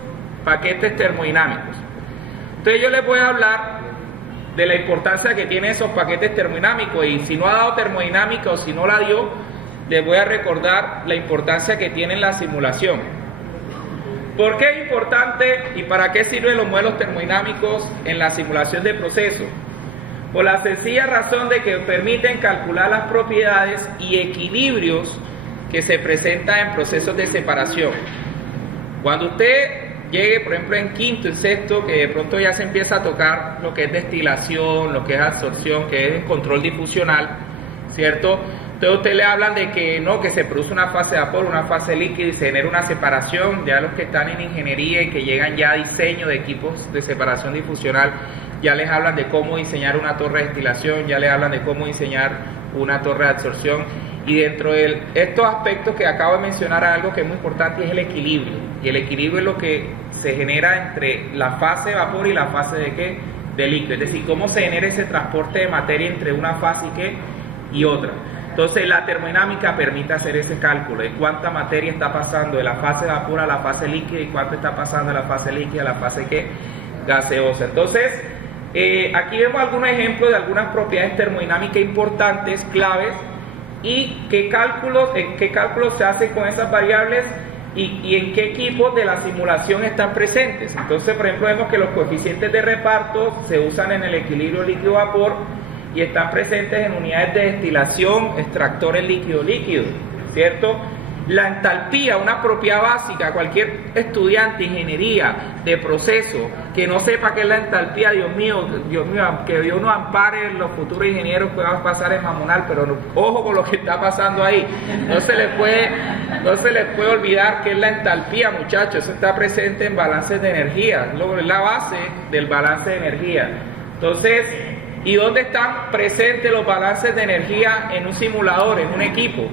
paquetes termodinámicos. Entonces, yo les voy a hablar de la importancia que tienen esos paquetes termodinámicos, y si no ha dado termodinámica o si no la dio, les voy a recordar la importancia que tiene la simulación. ¿Por qué es importante y para qué sirven los modelos termodinámicos en la simulación de procesos? Por la sencilla razón de que permiten calcular las propiedades y equilibrios que se presentan en procesos de separación. Cuando usted llegue, por ejemplo, en quinto, en sexto, que de pronto ya se empieza a tocar lo que es destilación, lo que es absorción, que es control difusional, ¿cierto? Entonces usted le hablan de que no, que se produce una fase de vapor, una fase líquida y se genera una separación. Ya los que están en ingeniería y que llegan ya a diseño de equipos de separación difusional, ya les hablan de cómo diseñar una torre de destilación, ya les hablan de cómo diseñar una torre de absorción. Y dentro de estos aspectos que acabo de mencionar, algo que es muy importante es el equilibrio. Y el equilibrio es lo que se genera entre la fase de vapor y la fase de ¿qué? De líquido. Es decir, cómo se genera ese transporte de materia entre una fase y otra. Entonces la termodinámica permite hacer ese cálculo de cuánta materia está pasando de la fase de vapor a la fase líquida y cuánto está pasando de la fase líquida a la fase gaseosa. Entonces, aquí vemos algunos ejemplos de algunas propiedades termodinámicas importantes, claves, y en qué cálculos se hacen con esas variables y en qué equipos de la simulación están presentes. Entonces, por ejemplo, vemos que los coeficientes de reparto se usan en el equilibrio líquido-vapor y están presentes en unidades de destilación, extractores líquido-líquido, ¿cierto? La entalpía, una propiedad básica, cualquier estudiante de ingeniería, de proceso, que no sepa qué es la entalpía, Dios mío, que Dios nos ampare los futuros ingenieros que van a pasar en Mamonal, pero ojo con lo que está pasando ahí, no se les puede olvidar qué es la entalpía, muchachos, eso está presente en balances de energía, es la base del balance de energía. Entonces, ¿y dónde están presentes los balances de energía en un simulador, en un equipo?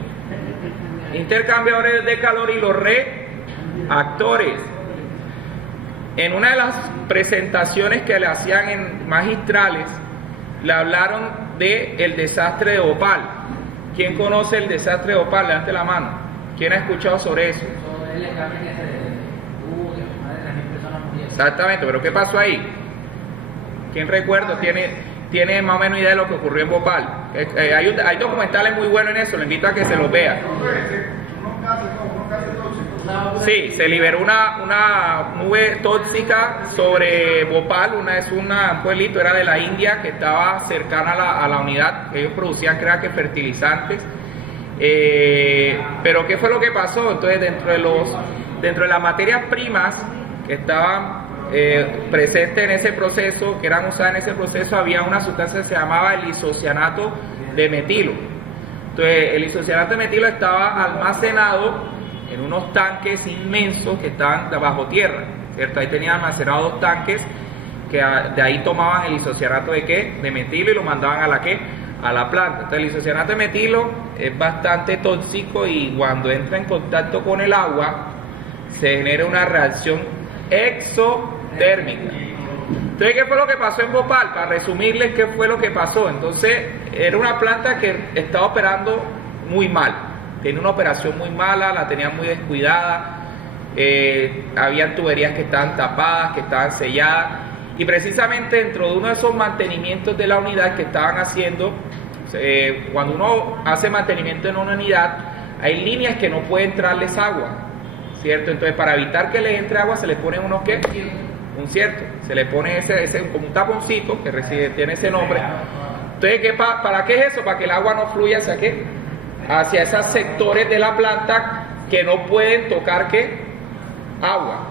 Intercambiadores de calor y los reactores. En una de las presentaciones que le hacían en magistrales, le hablaron del desastre de Bhopal. ¿Quién conoce el desastre de Bhopal? Levante la mano. ¿Quién ha escuchado sobre eso? Exactamente, pero ¿qué pasó ahí? ¿Quién recuerda? ¿Tiene más o menos idea de lo que ocurrió en Bhopal? Hay documentales muy buenos en eso, le invito a que se los vea. Sí, se liberó una nube tóxica sobre Bhopal, un pueblito, era de la India, que estaba cercana a la unidad. Ellos producían, creo que fertilizantes. Pero ¿qué fue lo que pasó? Entonces, dentro de las materias primas que estaban presentes en ese proceso, que eran usadas en ese proceso, había una sustancia que se llamaba el isocianato de metilo. Entonces, el isocianato de metilo estaba almacenado en unos tanques inmensos que estaban bajo tierra, ¿cierto? Ahí tenían almacenados 2 tanques que de ahí tomaban el isocianato de metilo y lo mandaban a la planta. Entonces, el isocianato de metilo es bastante tóxico y cuando entra en contacto con el agua se genera una reacción exotérmica. Entonces, ¿qué fue lo que pasó en Bhopal? Para resumirles qué fue lo que pasó. Entonces, era una planta que estaba operando muy mal. Tenía una operación muy mala, la tenían muy descuidada, habían tuberías que estaban tapadas, que estaban selladas, y precisamente dentro de uno de esos mantenimientos de la unidad que estaban haciendo, cuando uno hace mantenimiento en una unidad, hay líneas que no puede entrarles agua, ¿cierto? Entonces, para evitar que les entre agua, se les pone unos ¿qué? Se le pone ese como un taponcito que tiene ese nombre. Entonces, ¿para qué es eso? Para que el agua no fluya hacia qué? Hacia esos sectores de la planta que no pueden tocar ¿qué? Agua.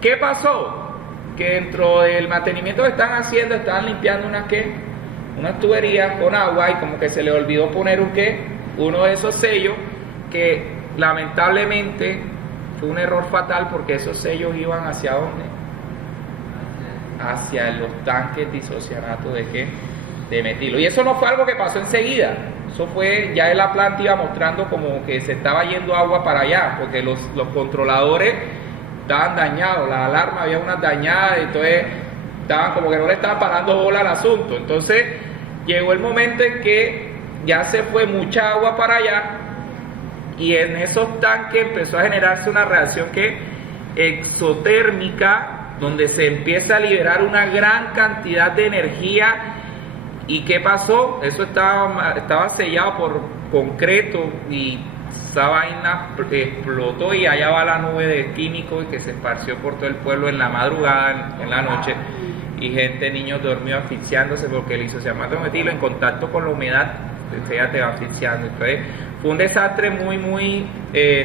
¿Qué pasó? Que dentro del mantenimiento que están haciendo, estaban limpiando unas tuberías con agua y como que se le olvidó poner uno de esos sellos que lamentablemente fue un error fatal porque esos sellos iban ¿hacia dónde? Hacia los tanques de isocianato de metilo. Y eso no fue algo que pasó enseguida. Eso fue, ya en la planta iba mostrando como que se estaba yendo agua para allá, porque los controladores estaban dañados, la alarma había unas dañadas, entonces estaban como que no le estaban parando bola al asunto. Entonces llegó el momento en que ya se fue mucha agua para allá y en esos tanques empezó a generarse una reacción exotérmica, donde se empieza a liberar una gran cantidad de energía. ¿Y qué pasó? Eso estaba sellado por concreto y esa vaina explotó y allá va la nube de químicos que se esparció por todo el pueblo en la madrugada, en la noche, y niños dormidos asfixiándose porque el isocianato de metilo en contacto con la humedad ya te va asfixiando. Entonces fue un desastre muy muy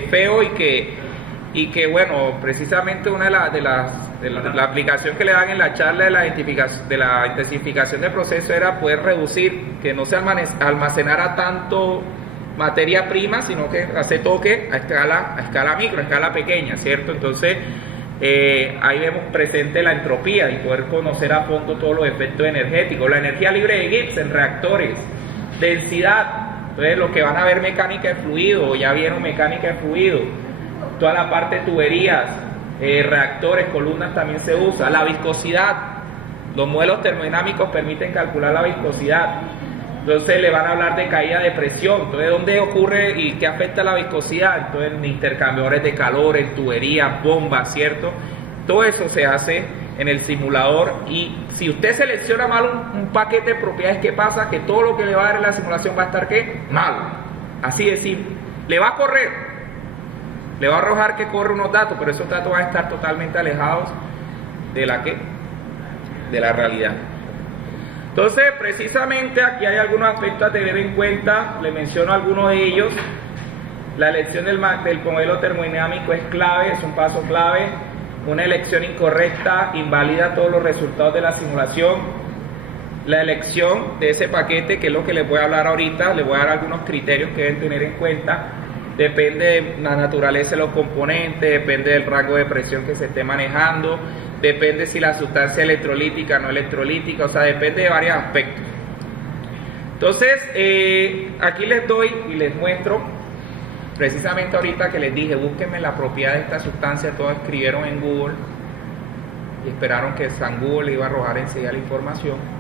feo y que bueno, precisamente una de la aplicación que le dan en la charla de la intensificación del proceso era poder reducir, que no se almacenara tanto materia prima, sino que hace toque a escala micro, a escala pequeña, ¿cierto? Entonces ahí vemos presente la entropía y poder conocer a fondo todos los efectos energéticos, la energía libre de Gibbs en reactores, densidad. Entonces los que van a ver mecánica de fluido, o ya vieron mecánica de fluido, toda la parte de tuberías, reactores, columnas también se usa. La viscosidad, los modelos termodinámicos permiten calcular la viscosidad. Entonces le van a hablar de caída de presión. Entonces, ¿dónde ocurre y qué afecta la viscosidad? Entonces, en intercambiadores de calor, en tuberías, bombas, ¿cierto? Todo eso se hace en el simulador, y si usted selecciona mal un paquete de propiedades, ¿qué pasa? Que todo lo que le va a dar en la simulación va a estar ¿qué? Malo. Así de simple. Le va a correr, le va a arrojar que corre unos datos, pero esos datos van a estar totalmente alejados de la realidad. Entonces, precisamente aquí hay algunos aspectos a tener en cuenta, le menciono algunos de ellos. La elección del modelo termodinámico es clave, es un paso clave. Una elección incorrecta invalida todos los resultados de la simulación. La elección de ese paquete, que es lo que les voy a hablar ahorita, les voy a dar algunos criterios que deben tener en cuenta. Depende de la naturaleza de los componentes, depende del rango de presión que se esté manejando, depende si la sustancia es electrolítica o no electrolítica, o sea, depende de varios aspectos. Entonces, aquí les doy y les muestro, precisamente ahorita que les dije, búsquenme la propiedad de esta sustancia, todos escribieron en Google y esperaron que San Google iba a arrojar enseguida la información.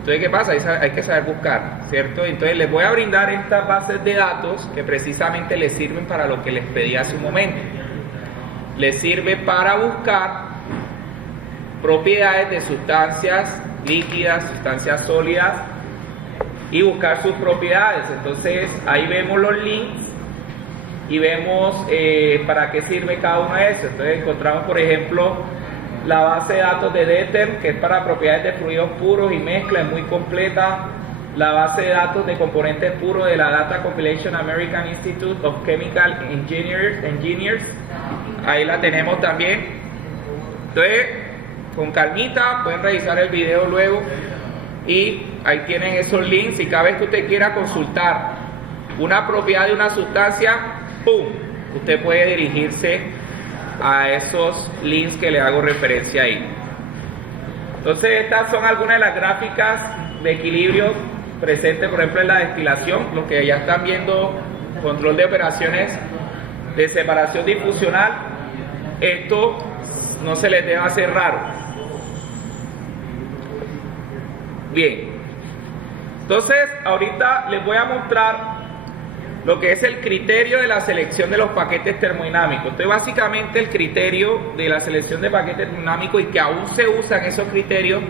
Entonces, ¿qué pasa? Hay que saber buscar, ¿cierto? Entonces, les voy a brindar estas bases de datos que precisamente les sirven para lo que les pedí hace un momento. Les sirve para buscar propiedades de sustancias líquidas, sustancias sólidas y buscar sus propiedades. Entonces ahí vemos los links y vemos para qué sirve cada uno de esos. Entonces encontramos, por ejemplo, la base de datos de DETER, que es para propiedades de fluidos puros y mezcla, es muy completa. La base de datos de componentes puros de la Data Compilation American Institute of Chemical Engineers, ahí la tenemos también. Entonces, con calmita, pueden revisar el video luego y ahí tienen esos links, y cada vez que usted quiera consultar una propiedad de una sustancia, ¡pum!, usted puede dirigirse a esos links que le hago referencia ahí. Entonces, estas son algunas de las gráficas de equilibrio presentes, por ejemplo, en la destilación. Los que ya están viendo control de operaciones de separación difusional, esto no se les debe hacer raro. Bien, entonces ahorita les voy a mostrar lo que es el criterio de la selección de los paquetes termodinámicos. Entonces, básicamente el criterio de la selección de paquetes termodinámicos, y que aún se usan esos criterios,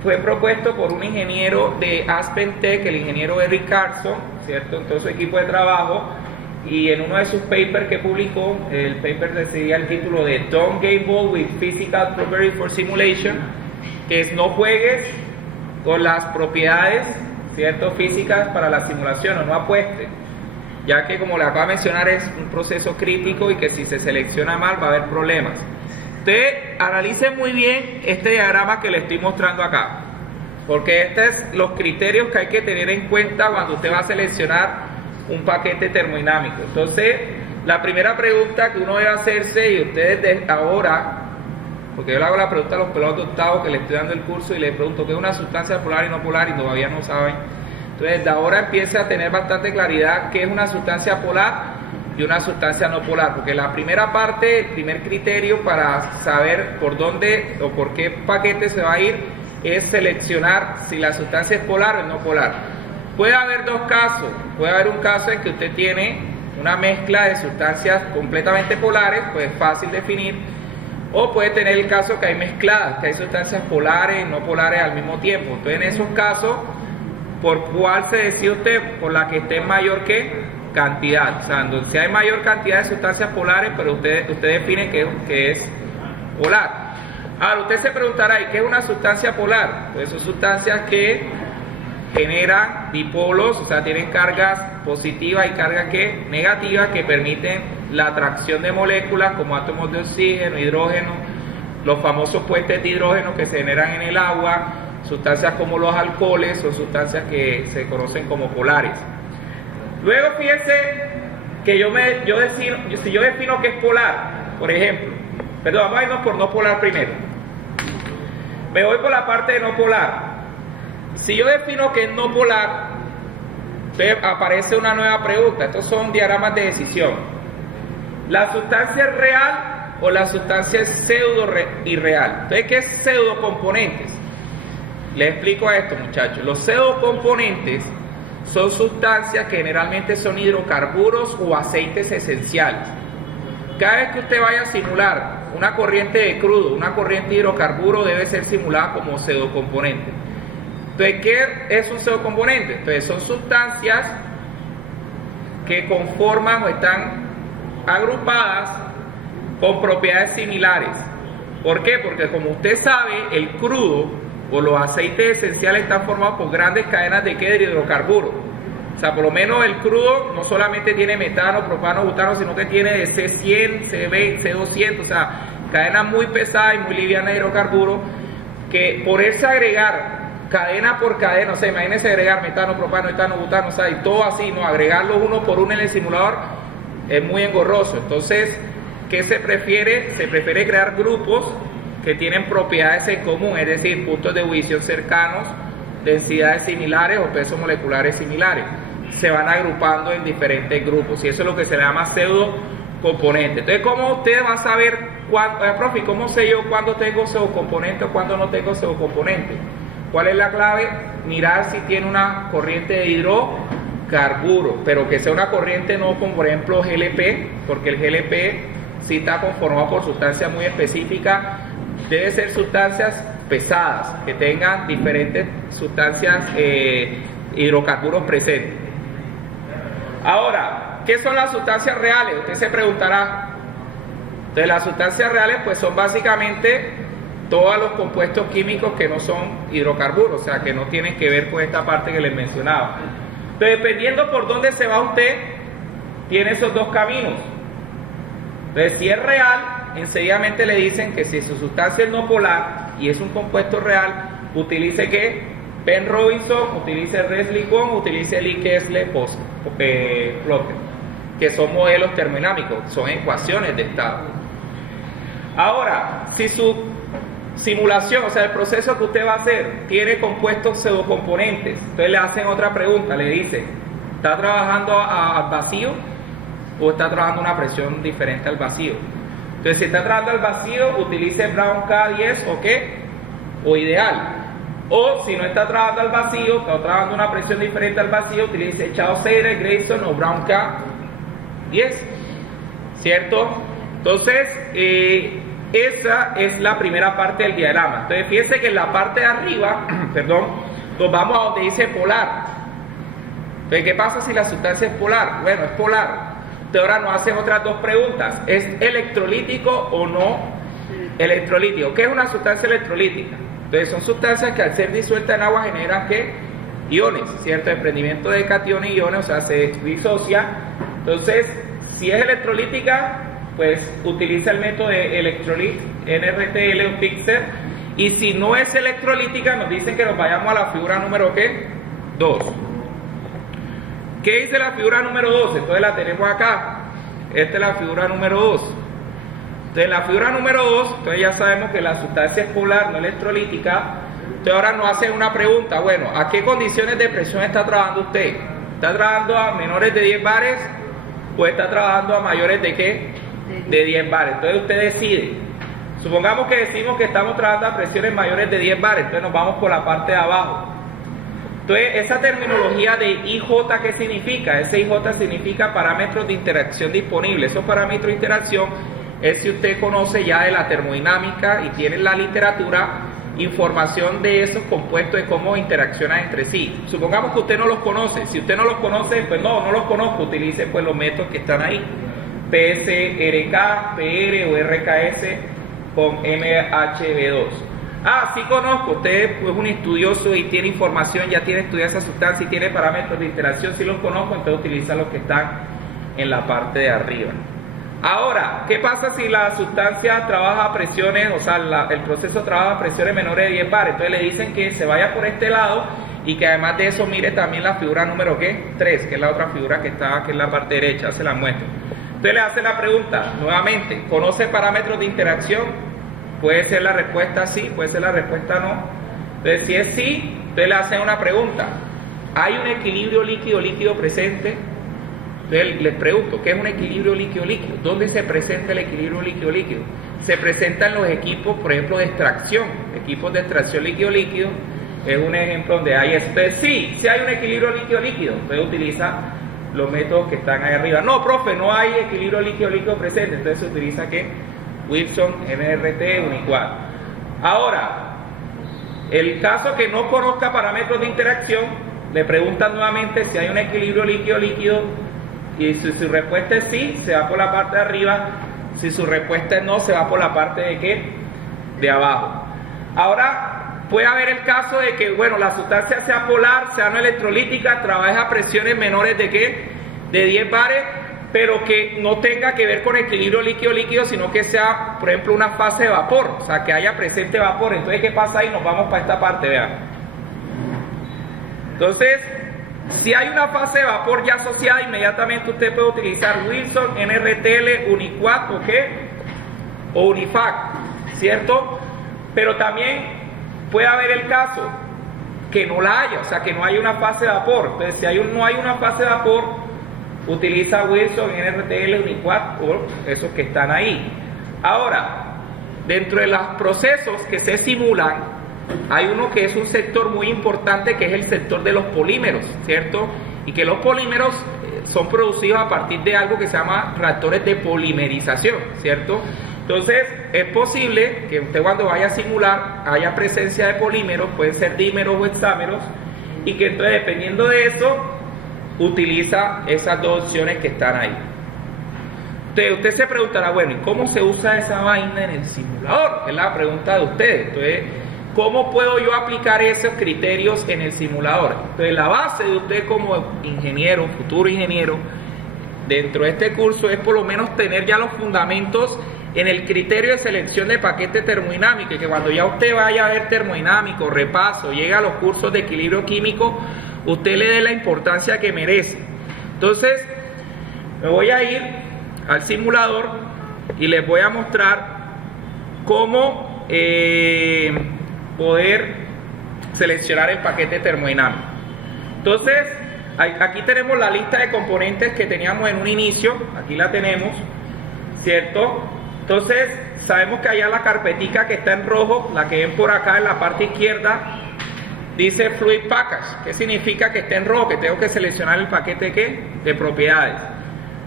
fue propuesto por un ingeniero de Aspen Tech, el ingeniero Eric Carson, ¿cierto?, en todo su equipo de trabajo, y en uno de sus papers que publicó, el paper recibía el título de Don't Gamble with Physical Properties for Simulation, que es no juegue con las propiedades, ¿cierto?, físicas para la simulación, o no apueste, ya que, como le acabo de mencionar, es un proceso crítico y que si se selecciona mal va a haber problemas. Usted analice muy bien este diagrama que le estoy mostrando acá, porque estos son los criterios que hay que tener en cuenta cuando usted va a seleccionar un paquete termodinámico. Entonces, la primera pregunta que uno debe hacerse, y ustedes desde ahora, porque yo le hago la pregunta a los pelados de octavo que le estoy dando el curso y les pregunto qué es una sustancia polar y no polar, y todavía no saben. Entonces, desde ahora empiece a tener bastante claridad qué es una sustancia polar y una sustancia no polar, porque la primera parte, el primer criterio para saber por dónde o por qué paquete se va a ir es seleccionar si la sustancia es polar o no polar. Puede haber dos casos. Puede haber un caso en que usted tiene una mezcla de sustancias completamente polares, pues es fácil definir, o puede tener el caso que hay mezcladas, que hay sustancias polares y no polares al mismo tiempo. Entonces, en esos casos, ¿por cuál se decide usted? Por la que esté en mayor cantidad. O sea, si hay mayor cantidad de sustancias polares, pero usted define que es polar. Ahora, usted se preguntará, ¿y qué es una sustancia polar? Pues son sustancias que generan dipolos, o sea, tienen cargas positivas y cargas negativas, que permiten la atracción de moléculas como átomos de oxígeno, hidrógeno, los famosos puentes de hidrógeno que se generan en el agua. Sustancias como los alcoholes son sustancias que se conocen como polares. Luego, fíjense que si yo defino que es polar, por ejemplo, perdón, vamos a irnos por no polar primero. Me voy por la parte de no polar. Si yo defino que es no polar, aparece una nueva pregunta. Estos son diagramas de decisión. ¿La sustancia es real o la sustancia es pseudo irreal? Entonces, ¿qué es pseudocomponentes? Les explico esto, muchachos. Los pseudocomponentes son sustancias que generalmente son hidrocarburos o aceites esenciales. Cada vez que usted vaya a simular una corriente de crudo, una corriente de hidrocarburo, debe ser simulada como pseudocomponente. Entonces, ¿qué es un pseudocomponente? Entonces, son sustancias que conforman o están agrupadas con propiedades similares. ¿Por qué? Porque, como usted sabe, el crudo o los aceites esenciales están formados por grandes cadenas de hidrocarburos. O sea, por lo menos el crudo no solamente tiene metano, propano, butano, sino que tiene de C100, C20, C200, o sea, cadenas muy pesadas y muy livianas de hidrocarburos, que por eso agregar cadena por cadena, o sea, imagínense agregar metano, propano, etano, butano, o sea, y todo así, ¿no? Agregarlos uno por uno en el simulador es muy engorroso. Entonces, ¿qué se prefiere? Se prefiere crear grupos que tienen propiedades en común, es decir, puntos de ebullición cercanos, densidades similares o pesos moleculares similares. Se van agrupando en diferentes grupos, y eso es lo que se le llama pseudocomponente. Entonces, ¿cómo usted va a saber, profe, cómo sé yo cuándo tengo pseudocomponente o cuándo no tengo pseudocomponente? ¿Cuál es la clave? Mirar si tiene una corriente de hidrocarburo, pero que sea una corriente no como, por ejemplo, GLP, porque el GLP sí está conformado por sustancias muy específicas. Debe ser sustancias pesadas, que tengan diferentes sustancias hidrocarburos presentes. Ahora, ¿qué son las sustancias reales? Usted se preguntará. Entonces, las sustancias reales pues son básicamente todos los compuestos químicos que no son hidrocarburos, o sea, que no tienen que ver con esta parte que les mencionaba. Entonces, dependiendo por dónde se va usted, tiene esos dos caminos. Entonces, si es real, enseguidamente le dicen que si su sustancia es no polar y es un compuesto real, utilice ¿qué? Ben Robinson, utilice Reslicon, utilice Lee Kessler Plotter, que son modelos termodinámicos, son ecuaciones de estado. Ahora, si su simulación, o sea, el proceso que usted va a hacer, tiene compuestos pseudocomponentes, entonces le hacen otra pregunta, le dicen, ¿está trabajando al vacío o está trabajando a una presión diferente al vacío? Entonces, si está trabajando al vacío, utilice Brown K10 o qué, o ideal. O si no está trabajando al vacío, está trabajando a una presión diferente al vacío, utilice Chao-Seider, Grayson o Brown K10, ¿cierto? Entonces, esa es la primera parte del diagrama. Entonces, fíjense que en la parte de arriba, nos vamos a donde dice polar. Entonces, ¿qué pasa si la sustancia es polar? Bueno, es polar. Entonces, ahora nos hacen otras dos preguntas. ¿Es electrolítico o no electrolítico? ¿Qué es una sustancia electrolítica? Entonces, son sustancias que al ser disueltas en agua generan ¿qué? Iones, ¿cierto? Desprendimiento de cationes y iones, o sea, se disocia. Entonces, si es electrolítica, pues utiliza el método de electrolit, NRTL o Pixel. Y si no es electrolítica, nos dicen que nos vayamos a la figura número ¿qué? 2. ¿Qué dice la figura número 2? Entonces la tenemos acá. Esta es la figura número 2. Entonces la figura número 2, entonces ya sabemos que la sustancia es polar, no electrolítica. Entonces ahora nos hacen una pregunta, bueno, ¿a qué condiciones de presión está trabajando usted? ¿Está trabajando a menores de 10 bares o está trabajando a mayores de qué? De 10 bares. Entonces usted decide. Supongamos que decimos que estamos trabajando a presiones mayores de 10 bares, entonces nos vamos por la parte de abajo. Entonces, esa terminología de IJ, ¿qué significa? Ese IJ significa parámetros de interacción disponibles. Esos parámetros de interacción es si usted conoce ya de la termodinámica y tiene en la literatura información de esos compuestos, de cómo interaccionan entre sí. Supongamos que usted no los conoce. Si usted no los conoce, pues no los conozco. Utilice pues los métodos que están ahí. PS, RK, PR o RKS con MHB2. Ah, sí conozco, usted es un estudioso y tiene información, ya tiene estudiado esa sustancia y tiene parámetros de interacción, sí los conozco, entonces utiliza los que están en la parte de arriba. Ahora, ¿qué pasa si la sustancia trabaja a presiones, o sea, el proceso trabaja a presiones menores de 10 bares? Entonces le dicen que se vaya por este lado y que además de eso mire también la figura número ¿qué? 3, que es la otra figura que está, que es la parte derecha, se la muestro. Entonces le hace la pregunta, nuevamente, ¿conoce parámetros de interacción? Puede ser la respuesta sí, puede ser la respuesta no. Entonces, si es sí, entonces le hacen una pregunta. ¿Hay un equilibrio líquido-líquido presente? Entonces les pregunto, ¿qué es un equilibrio líquido-líquido? ¿Dónde se presenta el equilibrio líquido-líquido? Se presenta en los equipos, por ejemplo, de extracción. Equipos de extracción líquido-líquido es un ejemplo donde hay esto. Entonces, sí hay un equilibrio líquido-líquido. Entonces utiliza los métodos que están ahí arriba. No, profe, no hay equilibrio líquido-líquido presente. Entonces se utiliza ¿qué? Wilson, NRT, Uniquad. Ahora, el caso que no conozca parámetros de interacción, le preguntan nuevamente si hay un equilibrio líquido-líquido y si su respuesta es sí, se va por la parte de arriba, si su respuesta es no, se va por la parte de ¿qué? De abajo. Ahora, puede haber el caso de que, bueno, la sustancia sea polar, sea no electrolítica, trabaje a presiones menores de ¿qué? De 10 bares, pero que no tenga que ver con equilibrio líquido-líquido, sino que sea, por ejemplo, una fase de vapor, o sea, que haya presente vapor. Entonces, ¿qué pasa ahí? Nos vamos para esta parte, vean. Entonces, si hay una fase de vapor ya asociada, inmediatamente usted puede utilizar Wilson, NRTL, Uniquad o qué, o Unifac, ¿cierto? Pero también puede haber el caso que no la haya, o sea, que no haya una fase de vapor. Entonces, si no hay una fase de vapor, utiliza Wilson, NRTL, Uniquad o esos que están ahí. Ahora, dentro de los procesos que se simulan, hay uno que es un sector muy importante, que es el sector de los polímeros, ¿cierto? Y que los polímeros son producidos a partir de algo que se llama reactores de polimerización, ¿cierto? Entonces, es posible que usted cuando vaya a simular haya presencia de polímeros, pueden ser dímeros o hexámeros, y que entonces, dependiendo de eso, utiliza esas dos opciones que están ahí. Entonces, usted se preguntará, bueno, ¿y cómo se usa esa vaina en el simulador? Es la pregunta de ustedes. Entonces, ¿cómo puedo yo aplicar esos criterios en el simulador? Entonces, la base de usted como ingeniero, futuro ingeniero, dentro de este curso es por lo menos tener ya los fundamentos en el criterio de selección de paquete termodinámico, y que cuando ya usted vaya a ver termodinámico, repaso, llega a los cursos de equilibrio químico, usted le dé la importancia que merece. Entonces, me voy a ir al simulador y les voy a mostrar cómo poder seleccionar el paquete termodinámico. Entonces, aquí tenemos la lista de componentes que teníamos en un inicio, aquí la tenemos, ¿cierto? Entonces, sabemos que allá la carpetica que está en rojo, la que ven por acá en la parte izquierda, dice Fluid Package. ¿Qué significa que está en rojo? Que tengo que seleccionar el paquete ¿qué? De propiedades.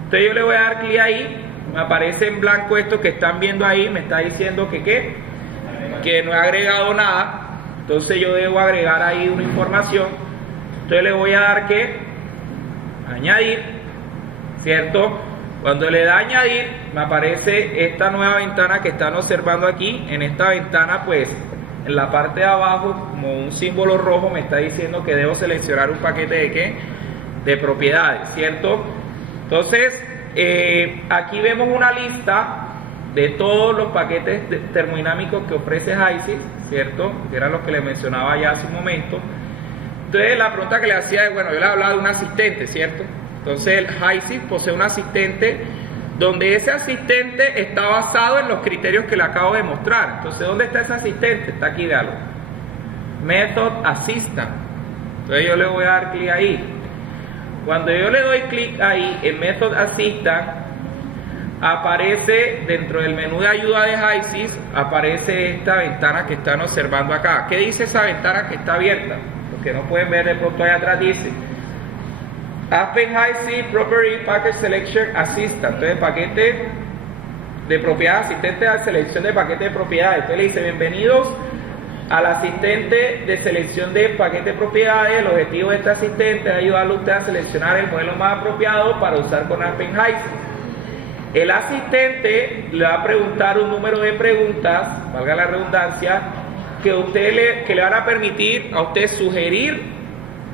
Entonces yo le voy a dar clic ahí, me aparece en blanco esto que están viendo ahí, me está diciendo que ¿qué? Que no he agregado nada. Entonces yo debo agregar ahí una información. Entonces le voy a dar ¿qué? Añadir, ¿cierto? Cuando le da añadir, me aparece esta nueva ventana que están observando aquí. En esta ventana, pues, en la parte de abajo, como un símbolo rojo, me está diciendo que debo seleccionar un paquete de ¿qué? De propiedades, ¿cierto? Entonces, aquí vemos una lista de todos los paquetes termodinámicos que ofrece HYSYS, ¿cierto? Que eran los que les mencionaba ya hace un momento. Entonces, la pregunta que le hacía es, bueno, yo le hablaba de un asistente, ¿cierto? Entonces, el HYSYS posee un asistente donde ese asistente está basado en los criterios que le acabo de mostrar. Entonces, ¿dónde está ese asistente? Está aquí, véalo. Method Assistant. Entonces, yo le voy a dar clic ahí. Cuando yo le doy clic ahí en Method Assistant, aparece dentro del menú de ayuda de HYSYS, aparece esta ventana que están observando acá. ¿Qué dice esa ventana que está abierta? Los que no pueden ver de pronto allá atrás dice Aspen HYSYS Property Package Selection Assistant. Entonces, paquete de propiedades, asistente de selección de paquete de propiedades. Entonces le dice, bienvenidos al asistente de selección de paquete de propiedades. El objetivo de este asistente es ayudarle a usted a seleccionar el modelo más apropiado para usar con Aspen HYSYS. El asistente le va a preguntar un número de preguntas, valga la redundancia, que le van a permitir a usted sugerir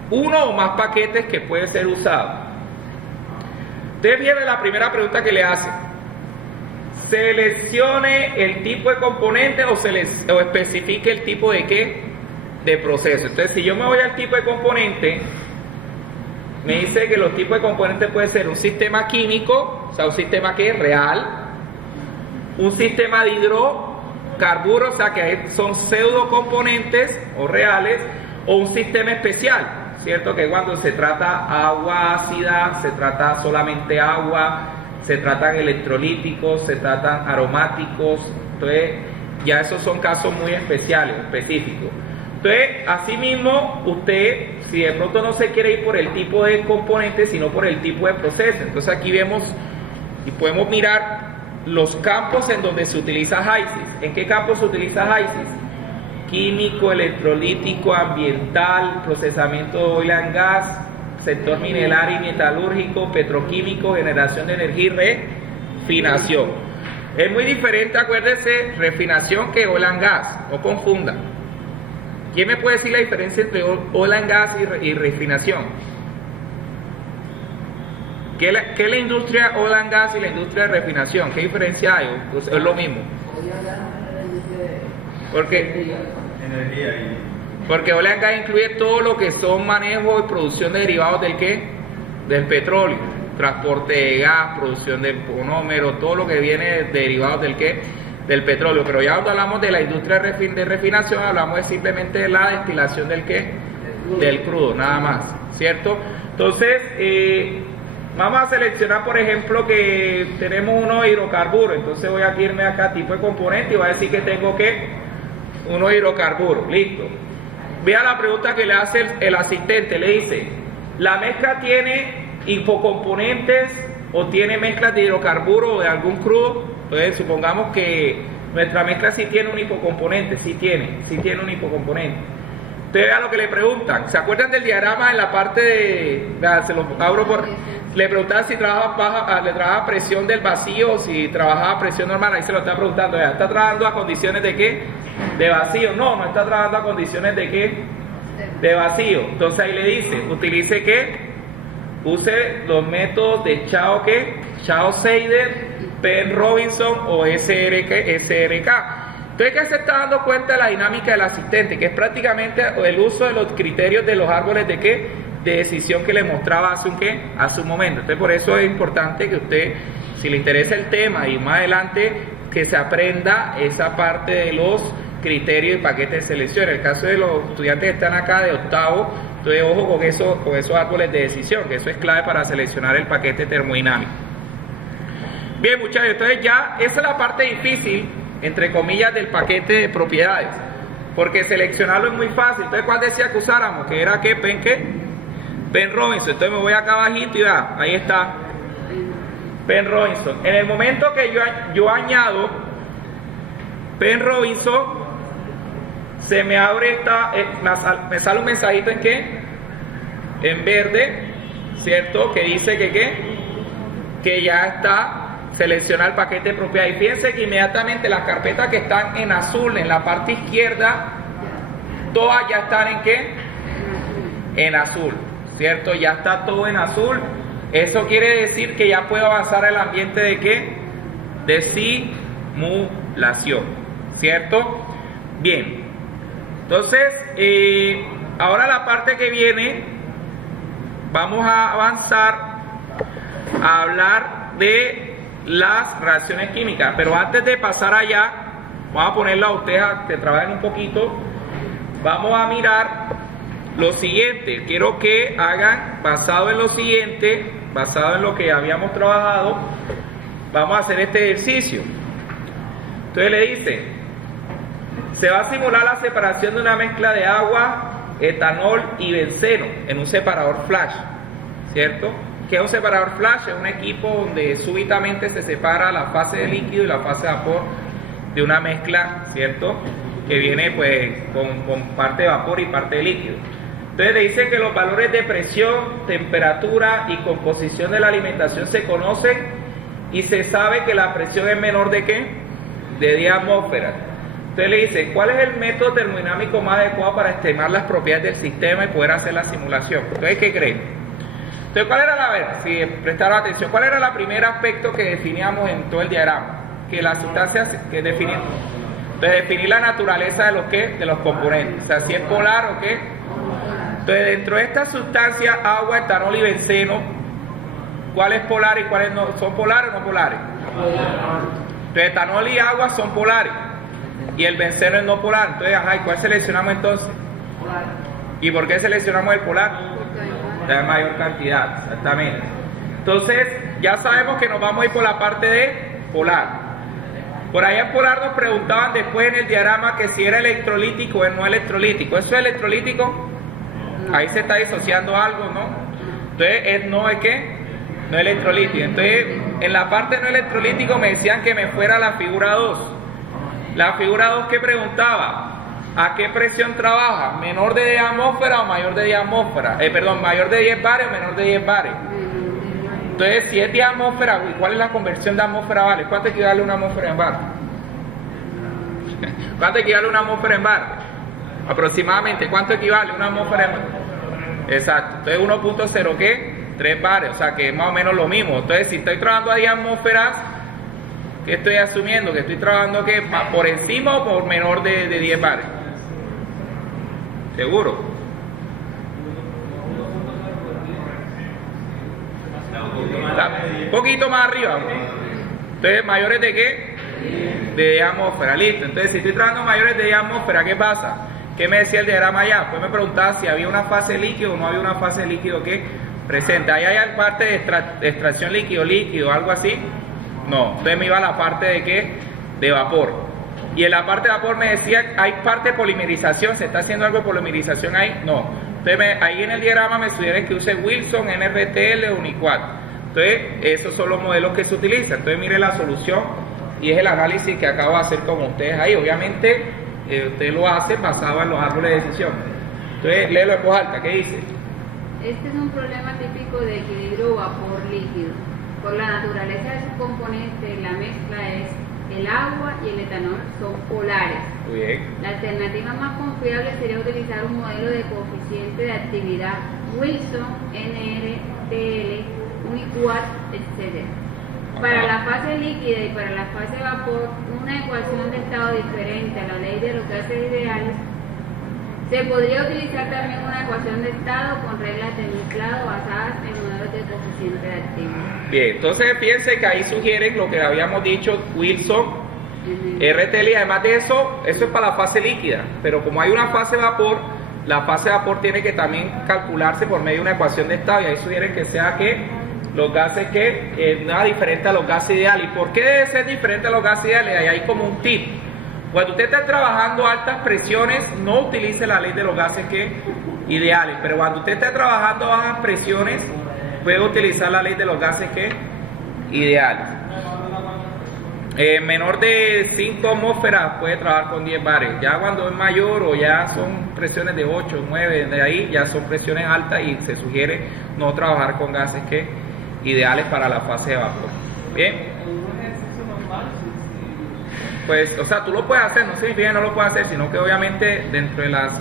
uno o más paquetes que pueden ser usados. Entonces viene la primera pregunta que le hace. Seleccione el tipo de componente o especifique el tipo de ¿qué? De proceso. Entonces, si yo me voy al tipo de componente, me dice que los tipos de componentes pueden ser un sistema químico, o sea, un sistema que es real, un sistema de hidrocarburos, o sea, que son pseudo componentes o reales, o un sistema especial, ¿cierto? Que cuando se trata agua ácida, se trata solamente agua, se tratan electrolíticos, se tratan aromáticos. Entonces, ya esos son casos muy especiales, específicos. Entonces, asimismo, usted, si de pronto no se quiere ir por el tipo de componente, sino por el tipo de proceso. Entonces, aquí vemos y podemos mirar los campos en donde se utiliza HYSYS. ¿En qué campos se utiliza HYSYS? Químico, electrolítico, ambiental, procesamiento de oil and gas, sector mineral y metalúrgico, petroquímico, generación de energía y refinación. Es muy diferente, acuérdense, refinación que oil and gas, no confundan. ¿Quién me puede decir la diferencia entre oil and gas y refinación? ¿Qué es la industria oil and gas y la industria de refinación? ¿Qué diferencia hay? ¿Es lo mismo? Porque oil and gas incluye todo lo que son manejo y producción de derivados del ¿qué? Del petróleo, transporte de gas, producción de monómeros, todo lo que viene de derivados del ¿qué? Del petróleo. Pero ya cuando hablamos de la industria de refinación, hablamos simplemente de la destilación del ¿qué? Del crudo, nada más, ¿cierto? Entonces, vamos a seleccionar, por ejemplo, que tenemos unos hidrocarburos. Entonces voy a irme acá, tipo de componente, y voy a decir que tengo ¿qué? Unos hidrocarburos, listo. Vea la pregunta que le hace el asistente, le dice, ¿la mezcla tiene hipocomponentes o tiene mezclas de hidrocarburos o de algún crudo? Entonces supongamos que nuestra mezcla sí tiene un hipocomponente, sí tiene un hipocomponente. Entonces vean lo que le preguntan. ¿Se acuerdan del diagrama en la parte de... se lo abro por... Le preguntaban si trabajaba le trabajaba presión del vacío o si trabajaba presión normal. Ahí se lo está preguntando. ¿Ya está trabajando a condiciones de qué? De vacío. No está trabajando a condiciones de qué? De vacío. Entonces ahí le dice, utilice qué? Use los métodos de Chao ¿qué? Chao-Seider, Penn Robinson o SRK. Entonces, ¿qué se está dando cuenta de la dinámica del asistente? Que es prácticamente el uso de los criterios de los árboles de qué? De decisión que le mostraba hace un momento. Entonces, por eso es importante que usted, si le interesa el tema y más adelante, que se aprenda esa parte de los criterios y paquetes de selección. En el caso de los estudiantes que están acá de octavo, entonces ojo con esos árboles de decisión, que eso es clave para seleccionar el paquete termodinámico. Bien, muchachos, entonces ya esa es la parte difícil, entre comillas, del paquete de propiedades, porque seleccionarlo es muy fácil. Entonces, ¿cuál decía que usáramos? Que era ¿qué? Penn Robinson. Entonces me voy acá abajito y vea, ahí está Penn Robinson. En el momento que yo añado Penn Robinson, se me abre me sale un mensajito en qué, en verde, ¿cierto? Que dice que ya está seleccionado el paquete de propiedades. Y fíjense que inmediatamente las carpetas que están en azul en la parte izquierda, todas ya están en qué, en azul, ¿cierto? Ya está todo en azul. Eso quiere decir que ya puedo avanzar al ambiente de qué, de simulación, ¿cierto? Bien, entonces ahora la parte que viene, vamos a avanzar a hablar de las reacciones químicas, pero antes de pasar allá, vamos a ponerla a ustedes a que trabajen un poquito. Vamos a mirar lo siguiente. Quiero que hagan, basado en lo siguiente, basado en lo que habíamos trabajado, vamos a hacer este ejercicio. Entonces le dice, se va a simular la separación de una mezcla de agua, etanol y benceno en un separador flash, ¿cierto? ¿Qué es un separador flash? Es un equipo donde súbitamente se separa la fase de líquido y la fase de vapor de una mezcla, ¿cierto? Que viene pues con parte de vapor y parte de líquido. Entonces le dicen que los valores de presión, temperatura y composición de la alimentación se conocen y se sabe que la presión es menor de ¿qué? De 10 atmósferas. Entonces le dice, ¿cuál es el método termodinámico más adecuado para estimar las propiedades del sistema y poder hacer la simulación? Entonces, ¿qué creen? Entonces, ¿cuál era si prestaron atención, cuál era el primer aspecto que definíamos en todo el diagrama? Que las sustancias que definir. Entonces, definir la naturaleza de los ¿qué? De los componentes. O sea, si es polar o qué. Entonces, dentro de estas sustancias, agua, etanol y benceno, ¿cuál es polar y cuáles no? ¿Son polares o no polares? Entonces, etanol y agua son polares. Y el benceno es no polar. Entonces, ¿y cuál seleccionamos entonces? Polar. ¿Y por qué seleccionamos el polar? De mayor cantidad, exactamente. Entonces, ya sabemos que nos vamos a ir por la parte de polar. Por allá en polar nos preguntaban después en el diagrama que si era electrolítico o no electrolítico. ¿Eso es electrolítico? Ahí se está disociando algo, ¿no? Entonces, ¿no es qué? No electrolítico. Entonces, en la parte no electrolítico me decían que me fuera la figura 2. La figura 2 que preguntaba, ¿a qué presión trabaja? ¿Menor de 10 atmósferas o mayor de 10 atmósferas? Mayor de 10 bares o menor de 10 bares. Entonces, si es 10 atmósferas, ¿cuál es la conversión de atmósfera a bares? ¿Cuánto equivale una atmósfera en bar? ¿Cuánto equivale una atmósfera en bar? Aproximadamente, ¿cuánto equivale una atmósfera en bar? Exacto. Entonces, 1.0 ¿qué? 3 bares, o sea que es más o menos lo mismo. Entonces, si estoy trabajando a 10 atmósferas, ¿qué estoy asumiendo? Que estoy trabajando ¿qué? ¿Por encima o por menor de 10 bares? ¿Seguro? Un poquito más arriba. Entonces, ¿mayores de qué? De 10 atmósferas, listo. Entonces, si estoy trabajando mayores de 10 atmósferas, ¿qué pasa? ¿Qué me decía el diagrama allá? Pues me preguntaba si había una fase de líquido o no había una fase de líquido ¿qué? Presente. ¿Ahí hay parte de extracción líquido, algo así? No. Entonces me iba a la parte de ¿qué? De vapor. Y en la parte de vapor me decía, ¿hay parte de polimerización? ¿Se está haciendo algo de polimerización ahí? No. Entonces ahí en el diagrama me sugieren que use Wilson, NRTL o Uniquat. Entonces esos son los modelos que se utilizan. Entonces mire la solución y es el análisis que acabo de hacer con ustedes ahí. Obviamente, usted lo hace basado en los árboles de decisión. Entonces, léelo en voz alta, ¿qué dice? Este es un problema típico de equilibrio vapor-líquido. Por la naturaleza de su componente, la mezcla es el agua y el etanol son polares. Muy bien. La alternativa más confiable sería utilizar un modelo de coeficiente de actividad Wilson, NRTL, Uniquark, etc. Para la fase líquida y para la fase vapor, una ecuación de estado diferente a la ley de los gases ideales. Se podría utilizar también una ecuación de estado con reglas de mezclado basadas en modelos de coeficiente de actividad. Bien, entonces piense que ahí sugieren lo que habíamos dicho, Wilson, RTL, y además de eso, eso es para la fase líquida, pero como hay una fase vapor, la fase vapor tiene que también calcularse por medio de una ecuación de estado, y ahí sugieren que sea que los gases que nada diferente a los gases ideales. ¿Y por qué debe ser diferente a los gases ideales? Ahí hay como un tip. Cuando usted está trabajando a altas presiones, no utilice la ley de los gases ideales, pero cuando usted está trabajando a bajas presiones, puede utilizar la ley de los gases ideales. Menor de 5 atmósferas puede trabajar con 10 bares. Ya cuando es mayor o ya son presiones de 8, 9, de ahí ya son presiones altas y se sugiere no trabajar con gases ideales para la fase de vapor. Bien. Pues, o sea, tú lo puedes hacer, no significa que no lo puedes hacer, sino que obviamente dentro de los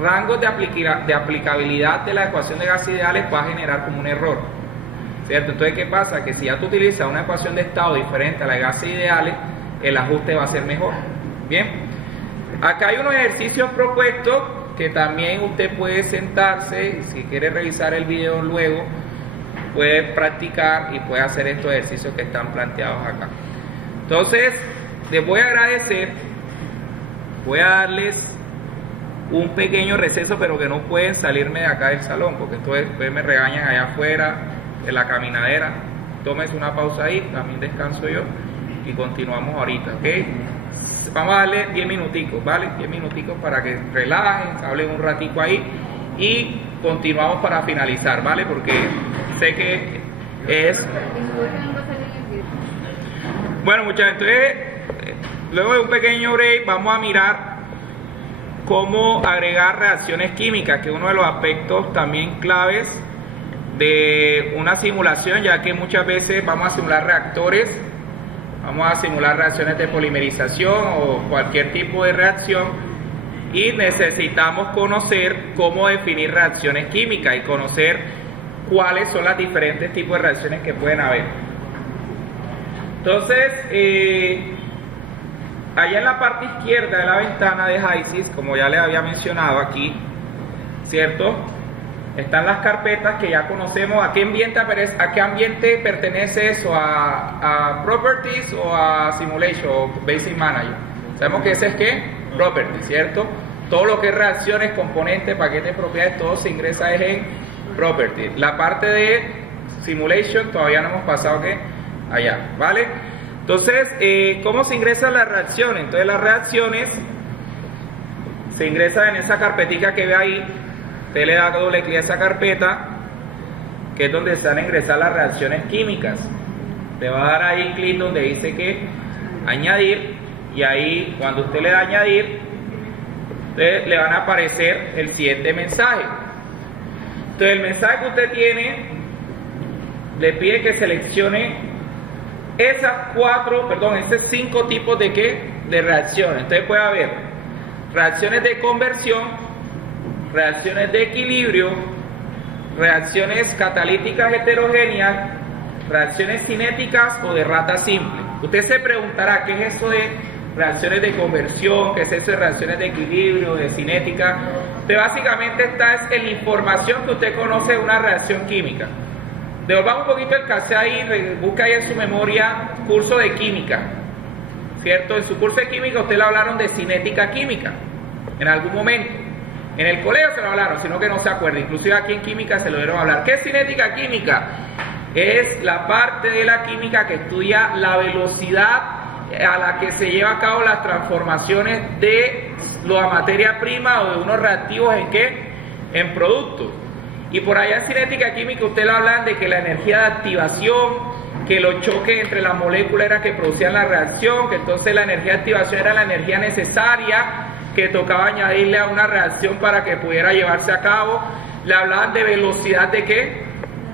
rangos de aplicabilidad de la ecuación de gases ideales va a generar como un error, ¿cierto? Entonces, ¿qué pasa? Que si ya tú utilizas una ecuación de estado diferente a la de gases ideales, el ajuste va a ser mejor. Bien, acá hay unos ejercicios propuestos que también usted puede sentarse, si quiere revisar el video luego, puede practicar y puede hacer estos ejercicios que están planteados acá. Entonces, les voy a agradecer, voy a darles un pequeño receso, pero que no pueden salirme de acá del salón, porque después me regañan allá afuera, en la caminadera. Tómense una pausa ahí, también descanso yo, y continuamos ahorita, ¿ok? Vamos a darle 10 minuticos, ¿vale? 10 minuticos para que relajen, hablen un ratico ahí, y continuamos para finalizar, ¿vale? Porque sé que es... Bueno, muchachos, entonces... Luego de un pequeño break vamos a mirar cómo agregar reacciones químicas, que es uno de los aspectos también claves de una simulación, ya que muchas veces vamos a simular reactores, vamos a simular reacciones de polimerización o cualquier tipo de reacción, y necesitamos conocer cómo definir reacciones químicas y conocer cuáles son los diferentes tipos de reacciones que pueden haber. Entonces, allá en la parte izquierda de la ventana de HYSYS, como ya les había mencionado aquí, ¿cierto? Están las carpetas que ya conocemos. ¿A qué ambiente pertenece eso? ¿A Properties o a Simulation o Basic Manager? Sabemos que ese es ¿qué? Properties, ¿cierto? Todo lo que es reacciones, componentes, paquetes, propiedades, todo se ingresa en Properties. La parte de Simulation todavía no hemos pasado allá, ¿vale? Entonces, ¿cómo se ingresan las reacciones? Entonces, las reacciones se ingresan en esa carpetica que ve ahí. Usted le da doble clic a esa carpeta, que es donde se van a ingresar las reacciones químicas. Le va a dar ahí clic donde dice que añadir, y ahí cuando usted le da añadir, le van a aparecer el siguiente mensaje. Entonces, el mensaje que usted tiene le pide que seleccione esos 5 tipos de reacciones. Entonces puede haber reacciones de conversión, reacciones de equilibrio, reacciones catalíticas heterogéneas, reacciones cinéticas o de rata simple. Usted se preguntará, ¿qué es eso de reacciones de conversión? ¿Qué es eso de reacciones de equilibrio, de cinética? Entonces básicamente esta es la información que usted conoce de una reacción química. Devolvamos un poquito el cassette ahí, busca ahí en su memoria curso de química, ¿cierto? En su curso de química usted le hablaron de cinética química, en algún momento. En el colegio se lo hablaron, sino que no se acuerda. Inclusive aquí en química se lo dieron a hablar. ¿Qué es cinética química? Es la parte de la química que estudia la velocidad a la que se lleva a cabo las transformaciones de la materia prima o de unos reactivos en productos. Y por allá en cinética química usted le hablan de que la energía de activación, que los choques entre las moléculas era que producían la reacción, que entonces la energía de activación era la energía necesaria que tocaba añadirle a una reacción para que pudiera llevarse a cabo. Le hablaban de velocidad de ¿qué?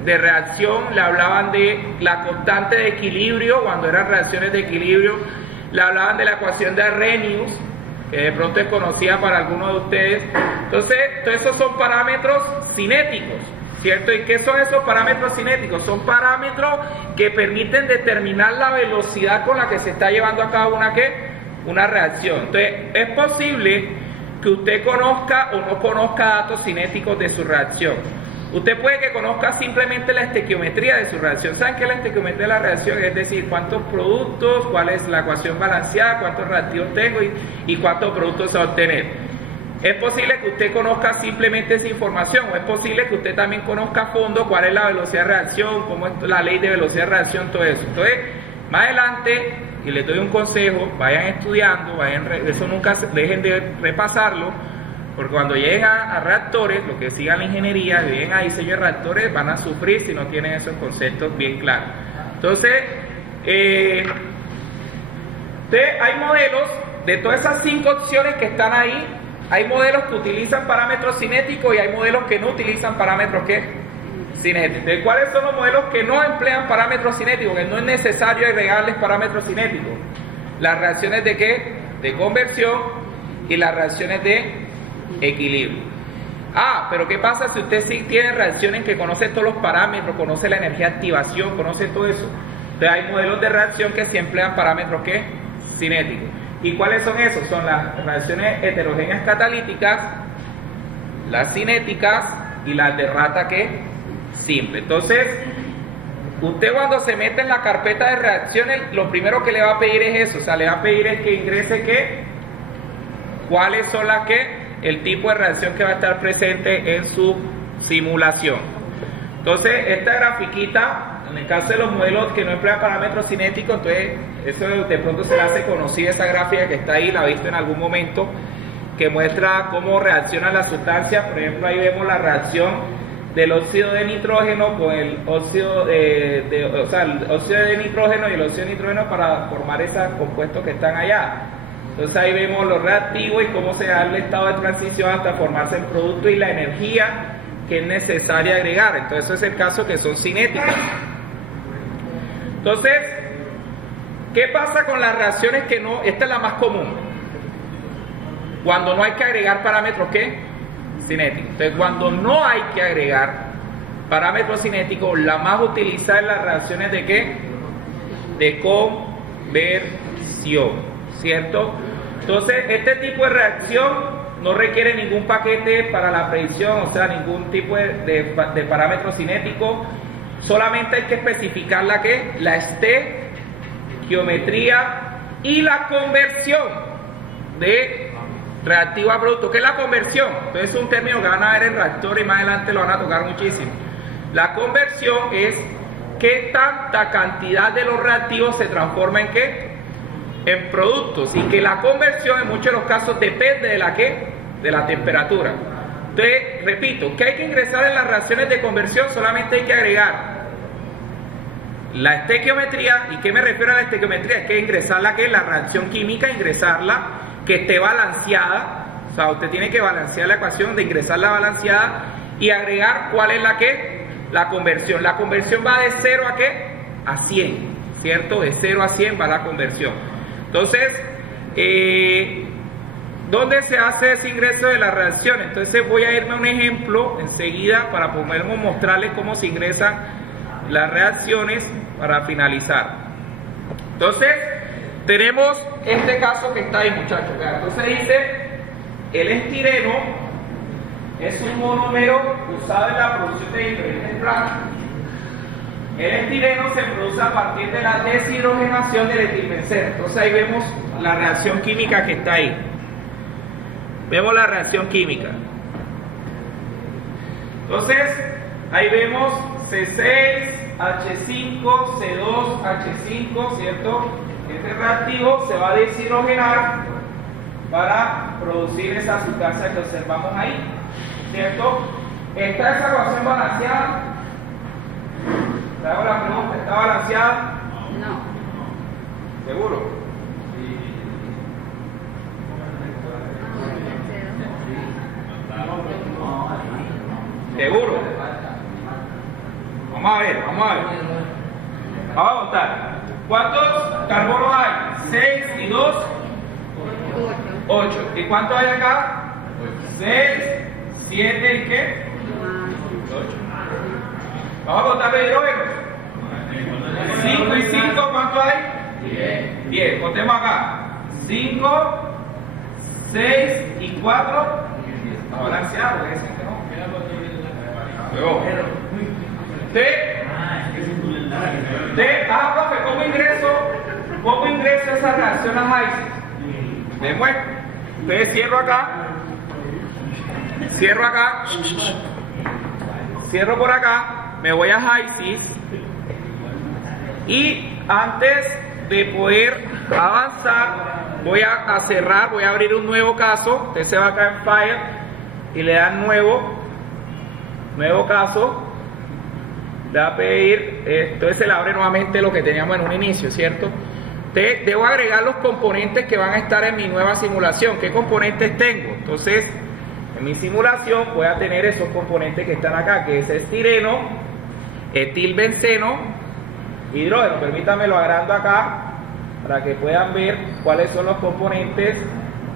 De reacción, le hablaban de la constante de equilibrio cuando eran reacciones de equilibrio, le hablaban de la ecuación de Arrhenius, que de pronto es conocida para algunos de ustedes. Entonces, todos esos son parámetros cinéticos, ¿cierto? ¿Y qué son esos parámetros cinéticos? Son parámetros que permiten determinar la velocidad con la que se está llevando a cabo una reacción. Entonces, es posible que usted conozca o no conozca datos cinéticos de su reacción. Usted puede que conozca simplemente la estequiometría de su reacción. ¿Saben qué es la estequiometría de la reacción? Es decir, cuántos productos, cuál es la ecuación balanceada, cuántos reactivos tengo y cuántos productos se va a obtener. Es posible que usted conozca simplemente esa información, o es posible que usted también conozca a fondo cuál es la velocidad de reacción, cómo es la ley de velocidad de reacción, todo eso. Entonces, más adelante, y les doy un consejo, vayan estudiando, eso nunca dejen de repasarlo, porque cuando lleguen a reactores, los que sigan la ingeniería, y lleguen a diseño de reactores, van a sufrir si no tienen esos conceptos bien claros. Entonces, hay modelos de todas esas 5 opciones que están ahí. Hay modelos que utilizan parámetros cinéticos y hay modelos que no utilizan parámetros cinéticos. Entonces, ¿cuáles son los modelos que no emplean parámetros cinéticos? Que no es necesario agregarles parámetros cinéticos. Las reacciones de conversión y las reacciones de equilibrio. Pero ¿qué pasa si usted sí tiene reacciones que conoce todos los parámetros, conoce la energía de activación, conoce todo eso? Entonces hay modelos de reacción que sí emplean parámetros cinéticos. ¿Y cuáles son esos? Son las reacciones heterogéneas catalíticas, las cinéticas y las de rata simple. Entonces, usted cuando se mete en la carpeta de reacciones, lo primero que le va a pedir es eso, o sea, le va a pedir es que ingrese cuáles son el tipo de reacción que va a estar presente en su simulación. Entonces, esta grafiquita, en el caso de los modelos que no emplean parámetros cinéticos, entonces eso de pronto se le hace conocida esa gráfica que está ahí, la ha visto en algún momento, que muestra cómo reaccionan las sustancias. Por ejemplo, ahí vemos la reacción del óxido de nitrógeno con el óxido el óxido de nitrógeno y el óxido de nitrógeno para formar esos compuestos que están allá. Entonces ahí vemos los reactivos y cómo se da el estado de transición hasta formarse el producto y la energía que es necesaria agregar. Entonces eso es el caso que son cinéticas. Entonces, ¿qué pasa con las reacciones que no? Esta es la más común. Cuando no hay que agregar parámetros cinéticos. Entonces, cuando no hay que agregar parámetros cinéticos, la más utilizada es las reacciones de conversión, ¿cierto? Entonces, este tipo de reacción no requiere ningún paquete para la predicción, o sea, ningún tipo de parámetro cinético. Solamente hay que especificar la estequiometría y la conversión de reactivo a producto. ¿Qué es la conversión? Entonces es un término que van a ver en reactores y más adelante lo van a tocar muchísimo. La conversión es qué tanta cantidad de los reactivos se transforma en productos, y que la conversión en muchos de los casos depende de la temperatura. Entonces, repito, ¿qué hay que ingresar en las reacciones de conversión? Solamente hay que agregar la estequiometría. ¿Y qué me refiero a la estequiometría? Es que ingresarla, la reacción química, ingresarla, que esté balanceada. O sea, usted tiene que balancear la ecuación, de ingresarla balanceada y agregar cuál es la conversión. La conversión va de 0 a 100, ¿cierto? De 0 a 100 va la conversión. Entonces, ¿dónde se hace ese ingreso de la reacción? Entonces voy a irme a un ejemplo enseguida para poder mostrarles cómo se ingresan las reacciones para finalizar. Entonces, tenemos este caso que está ahí, muchachos. Entonces dice, el estireno es un monómero usado en la producción de diferentes plásticos. El estireno se produce a partir de la deshidrogenación del etilbenceno. Entonces ahí vemos la reacción química que está ahí. Vemos la reacción química. Entonces, ahí vemos C6H5, C2H5, ¿cierto? Este reactivo se va a deshidrogenar para producir esa sustancia que observamos ahí, ¿cierto? ¿Está esa ecuación balanceada? Te hago la pregunta, ¿está balanceada? No. ¿Seguro? ¿Seguro? Vamos a ver. Vamos a votar. ¿Cuántos carbonos hay? 6 y 2, 8. ¿Y cuánto hay acá? 6, 7 y qué? 8. Vamos a contar de hidrógeno. 5 y 5, ¿cuánto hay? 10. Contemos acá. 5, 6 y 4. Está balanceado, ¿qué dicen que no? Luego. Profe, ¿cómo ingreso esa reacción a Heisenberg? Demuestro. Entonces cierro por acá, me voy a Heisenberg y antes de poder avanzar voy a cerrar, voy a abrir un nuevo caso. Usted se va acá en File y le dan nuevo caso. Le va a pedir, entonces se le abre nuevamente lo que teníamos en un inicio, ¿cierto? Debo agregar los componentes que van a estar en mi nueva simulación. ¿Qué componentes tengo? Entonces, en mi simulación voy a tener esos componentes que están acá, que es estireno, etilbenceno, hidrógeno. Permítanme lo agrando acá para que puedan ver cuáles son los componentes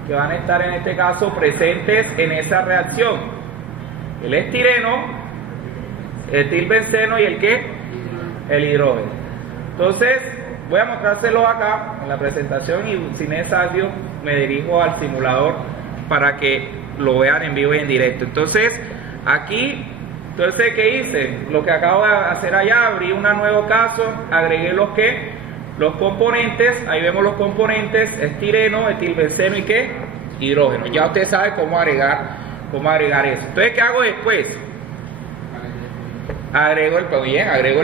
que van a estar en este caso presentes en esa reacción. El estireno, etilbenceno y el ¿qué? El hidrógeno. Entonces, voy a mostrárselo acá en la presentación y sin necesario me dirijo al simulador para que lo vean en vivo y en directo. Entonces, aquí, ¿qué hice? Lo que acabo de hacer allá, abrí un nuevo caso, agregué los componentes, ahí vemos los componentes, estireno, etilbenceno y ¿qué? Hidrógeno. Ya usted sabe cómo agregar eso. Entonces, ¿qué hago después? Agrego el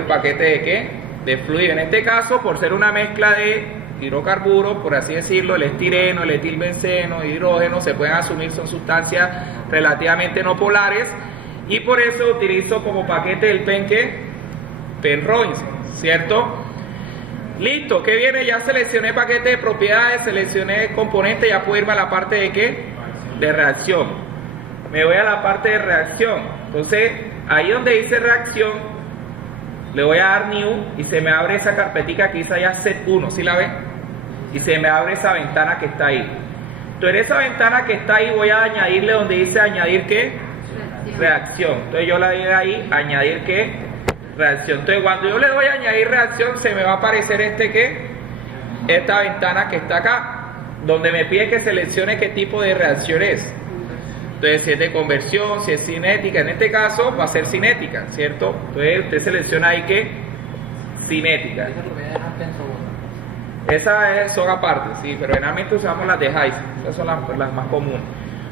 paquete de ¿qué? De fluido. En este caso, por ser una mezcla de hidrocarburos, por así decirlo, el estireno, el etilbenceno, el hidrógeno, se pueden asumir, son sustancias relativamente no polares, y por eso utilizo como paquete el Penrose, ¿cierto? Listo, ¿qué viene? Ya seleccioné paquete de propiedades, seleccioné componente, ya puedo irme a la parte de ¿qué? De reacción. Me voy a la parte de reacción. Entonces, ahí donde dice reacción, le voy a dar New y se me abre esa carpetica que dice allá Set 1, ¿sí la ven? Y se me abre esa ventana que está ahí. Entonces, en esa ventana que está ahí voy a añadirle donde dice añadir ¿qué? Reacción. Entonces, yo le doy ahí añadir ¿qué? Reacción. Entonces, cuando yo le doy a añadir reacción, se me va a aparecer esta ventana que está acá, donde me pide que seleccione qué tipo de reacción es. Entonces, si es de conversión, si es cinética, en este caso va a ser cinética, ¿cierto? Entonces, usted selecciona ahí que cinética. Esa son aparte, sí, pero generalmente usamos las de Heisenberg, esas son las más comunes.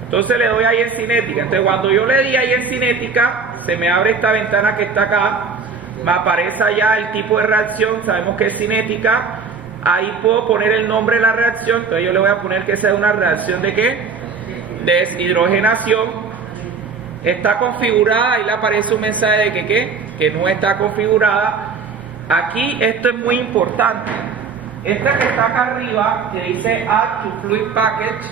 Entonces, le doy ahí en cinética. Entonces, cuando yo le di ahí en cinética, se me abre esta ventana que está acá, me aparece allá el tipo de reacción, sabemos que es cinética, ahí puedo poner el nombre de la reacción, entonces yo le voy a poner que sea una reacción de ¿qué? Deshidrogenación. Está configurada, ahí le aparece un mensaje de que no está configurada. Aquí esto es muy importante. Esta que está acá arriba, que dice Add to Fluid Package,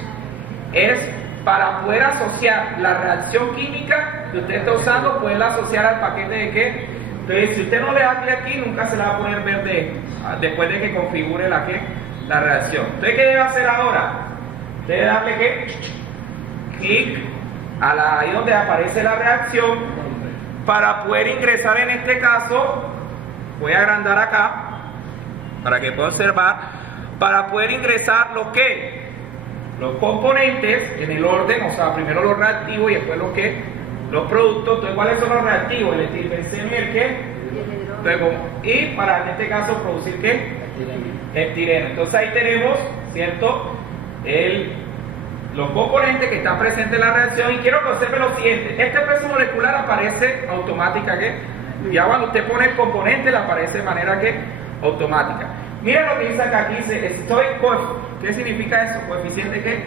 es para poder asociar la reacción química que usted está usando, poderla asociar al paquete de ¿qué? Entonces, si usted no le da clic aquí, nunca se la va a poner verde después de que configure la reacción. Entonces, ¿qué debe hacer ahora? Debe darle clic ahí donde aparece la reacción para poder ingresar. En este caso voy a agrandar acá para que pueda observar, para poder ingresar los componentes en el orden, o sea, primero los reactivos y después los productos. Entonces, ¿cuáles son los reactivos? El etilbenceno y el ¿qué? Luego, y para en este caso producir ¿qué? Estireno. Entonces ahí tenemos, ¿cierto? Los componentes que están presentes en la reacción, y quiero que observen lo siguiente. Este peso molecular aparece automática, ¿qué? Ya cuando usted pone el componente, le aparece de manera ¿qué? Automática. Miren lo que dice acá, aquí dice stoic coefficient. ¿Qué significa eso? Coeficiente ¿qué?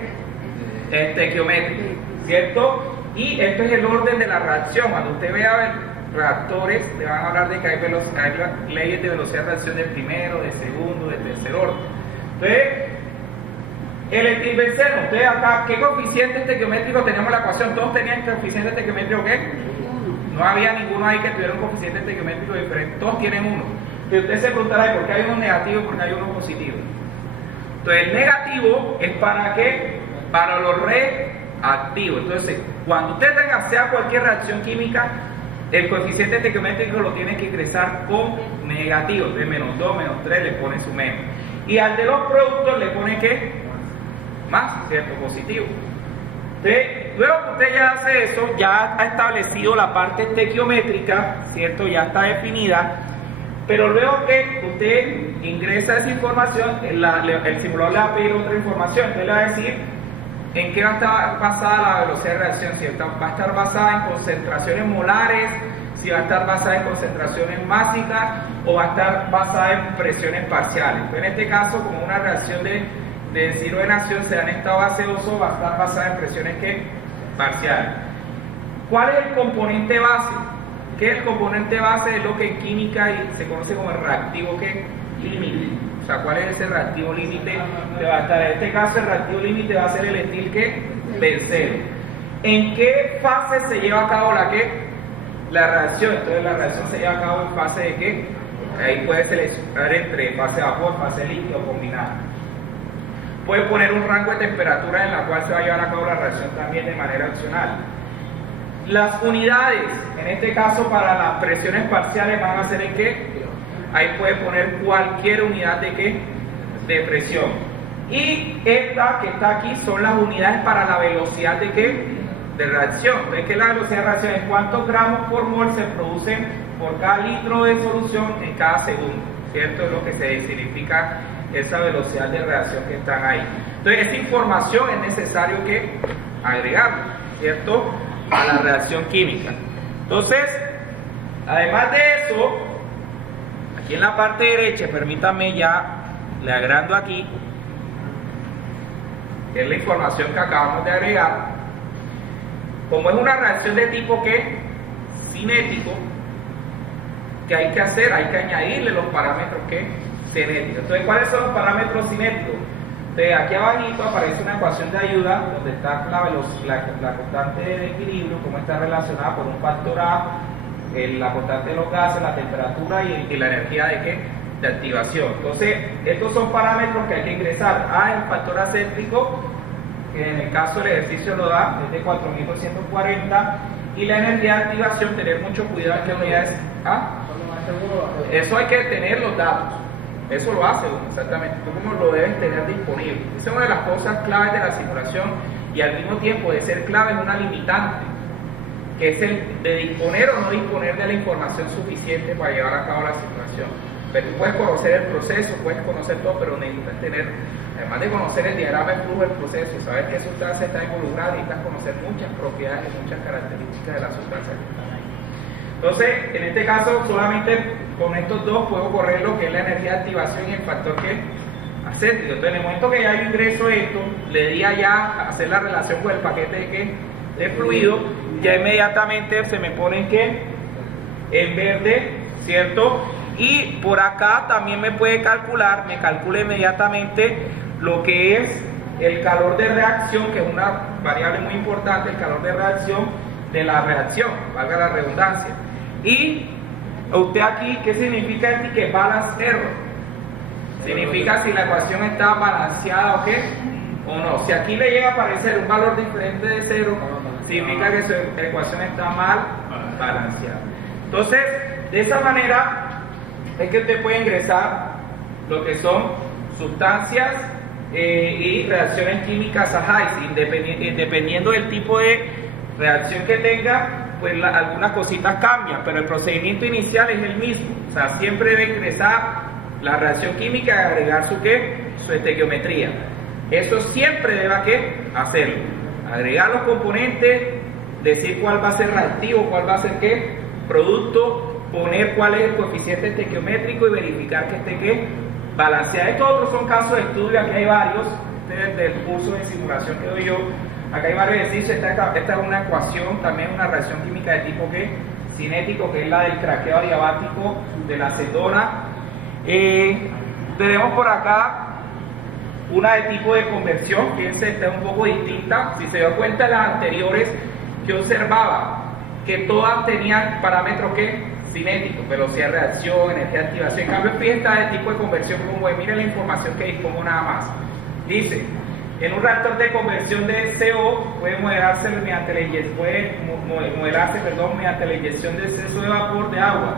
Geométrico, ¿cierto? Y esto es el orden de la reacción. Cuando usted vea reactores, le van a hablar de que hay leyes de velocidad de reacción del primero, del segundo, del tercer orden. Entonces, el etilbenceno, ustedes acá, ¿qué coeficiente estequiométrico tenemos en la ecuación? ¿Todos tenían coeficiente estequiométrico qué? No había ninguno ahí que tuviera un coeficiente estequiométrico diferente, todos tienen uno. Entonces usted se preguntará, ¿por qué hay uno negativo y por qué hay uno positivo? Entonces el negativo es para qué? Para los reactivos. Entonces, cuando usted tenga sea cualquier reacción química, el coeficiente estequiométrico lo tiene que ingresar con negativo. Entonces menos 2, menos 3 le pone su menos. Y al de los productos le pone ¿qué? Más, ¿cierto? Positivo. Entonces, luego que usted ya hace eso, ya ha establecido la parte estequiométrica, ¿cierto? Ya está definida. Pero luego que usted ingresa esa información, el simulador le va a pedir otra información. Entonces le va a decir en qué va a estar basada la velocidad de reacción. Si va a estar basada en concentraciones molares, si va a estar basada en concentraciones másicas o va a estar basada en presiones parciales. Entonces, en este caso, como una reacción de deshidrogenación se da en estado gaseoso, va a estar basada en presiones que parciales. ¿Cuál es el componente base? ¿Qué es el componente base? Es lo que en química se conoce como el reactivo ¿qué? Límite. O sea, ¿cuál es ese reactivo límite que va a estar? En este caso el reactivo límite va a ser el etilbenceno. ¿En qué fase se lleva a cabo la reacción? Entonces la reacción se lleva a cabo en fase de ¿qué? Ahí puede seleccionar entre fase vapor, fase líquido o combinada. Puede poner un rango de temperatura en la cual se va a llevar a cabo la reacción también de manera opcional. Las unidades, en este caso para las presiones parciales van a ser en qué? Ahí puede poner cualquier unidad de qué? De presión. Y esta que está aquí son las unidades para la velocidad de qué? De reacción. Entonces, ¿qué es la velocidad de reacción? Es cuántos gramos por mol se producen por cada litro de solución en cada segundo. ¿Cierto? Es lo que se significa esa velocidad de reacción que están ahí. Entonces, esta información es necesario que agregarla, ¿cierto? A la reacción química. Entonces, además de eso, aquí en la parte derecha, permítame ya, le agrando aquí, que es la información que acabamos de agregar. Como es una reacción de tipo ¿qué? Cinético, ¿qué hay que hacer? Hay que añadirle los parámetros ¿qué? Cinéticos. Entonces, ¿cuáles son los parámetros cinéticos? Entonces, aquí abajito aparece una ecuación de ayuda donde está la constante de equilibrio, cómo está relacionada por un factor A, la constante de los gases, la temperatura y la energía de ¿qué? De activación. Entonces, estos son parámetros que hay que ingresar. A es el factor acéntrico, que en el caso del ejercicio lo da, es de 4240, y la energía de activación, tener mucho cuidado en qué unidades. Eso hay que tener los datos. Eso lo hace uno, exactamente. Tú como lo debes tener disponible. Esa es una de las cosas claves de la simulación y al mismo tiempo de ser clave es una limitante, que es el de disponer o no disponer de la información suficiente para llevar a cabo la simulación. Pero tú puedes conocer el proceso, puedes conocer todo, pero necesitas tener, además de conocer el diagrama de flujo del proceso, saber qué sustancia está involucrada, necesitas conocer muchas propiedades y muchas características de la sustancia que están ahí. Entonces, en este caso, solamente con estos dos puedo correr lo que es la energía de activación y el factor que acéntrico. Entonces, en el momento que ya yo ingreso esto, le di allá a hacer la relación con el paquete de fluido, ya inmediatamente se me pone en verde, ¿cierto? Y por acá también me calcula inmediatamente lo que es el calor de reacción, que es una variable muy importante, el calor de reacción de la reacción, valga la redundancia. Y usted aquí, ¿qué significa esto? Que balance error. Significa si la ecuación está balanceada o qué, o no. Si aquí le llega a aparecer un valor diferente de 0, significa que su ecuación está mal balanceada. Entonces, de esa manera es que usted puede ingresar lo que son sustancias y reacciones químicas a Heisenberg, dependiendo del tipo de reacción que tenga, pues algunas cositas cambian, pero el procedimiento inicial es el mismo. O sea, siempre debe ingresar la reacción química y agregar su estequiometría. Eso siempre debe hacerlo. Agregar los componentes, decir cuál va a ser reactivo, cuál va a ser producto, poner cuál es el coeficiente estequiométrico y verificar que esté balanceado. Estos otros son casos de estudio, aquí hay varios, del curso de simulación que doy yo, Acá hay varios ejercicios. Esta es una ecuación, también una reacción química de tipo ¿qué? Cinético, que es la del craqueo adiabático de la acetona. Tenemos por acá una de tipo de conversión, que esta es un poco distinta. Si se dio cuenta de las anteriores, yo observaba que todas tenían parámetros ¿qué? Cinéticos, velocidad de reacción, energía de activación. En cambio, fíjense esta de tipo de conversión, como ve, miren la información que dispongo nada más. Dice, en un reactor de conversión de CO puede modelarse mediante la inyección de exceso de vapor de agua.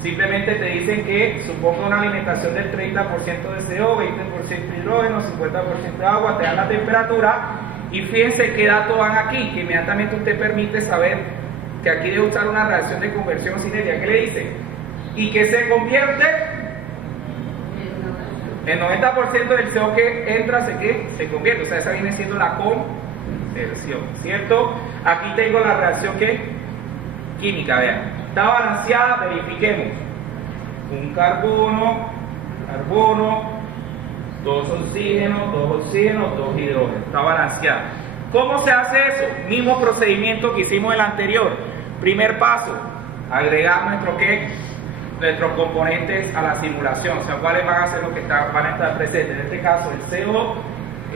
Simplemente te dicen que suponga una alimentación del 30% de CO, 20% de hidrógeno, 50% de agua, te dan la temperatura. Y fíjense qué datos van aquí, que inmediatamente usted permite saber que aquí debe usar una reacción de conversión cinética. ¿Qué le dice? Y que se convierte, el 90% del CO que entra se convierte, o sea, esa viene siendo la conversión, ¿cierto? Aquí tengo la reacción química, vean, está balanceada, verifiquemos. Un carbono, dos oxígenos, dos hidrógenos, está balanceada. ¿Cómo se hace eso? Mismo procedimiento que hicimos en el anterior. Primer paso, agregar nuestros componentes a la simulación, o sea, cuáles van a ser los que van a estar presentes. En este caso, el CO,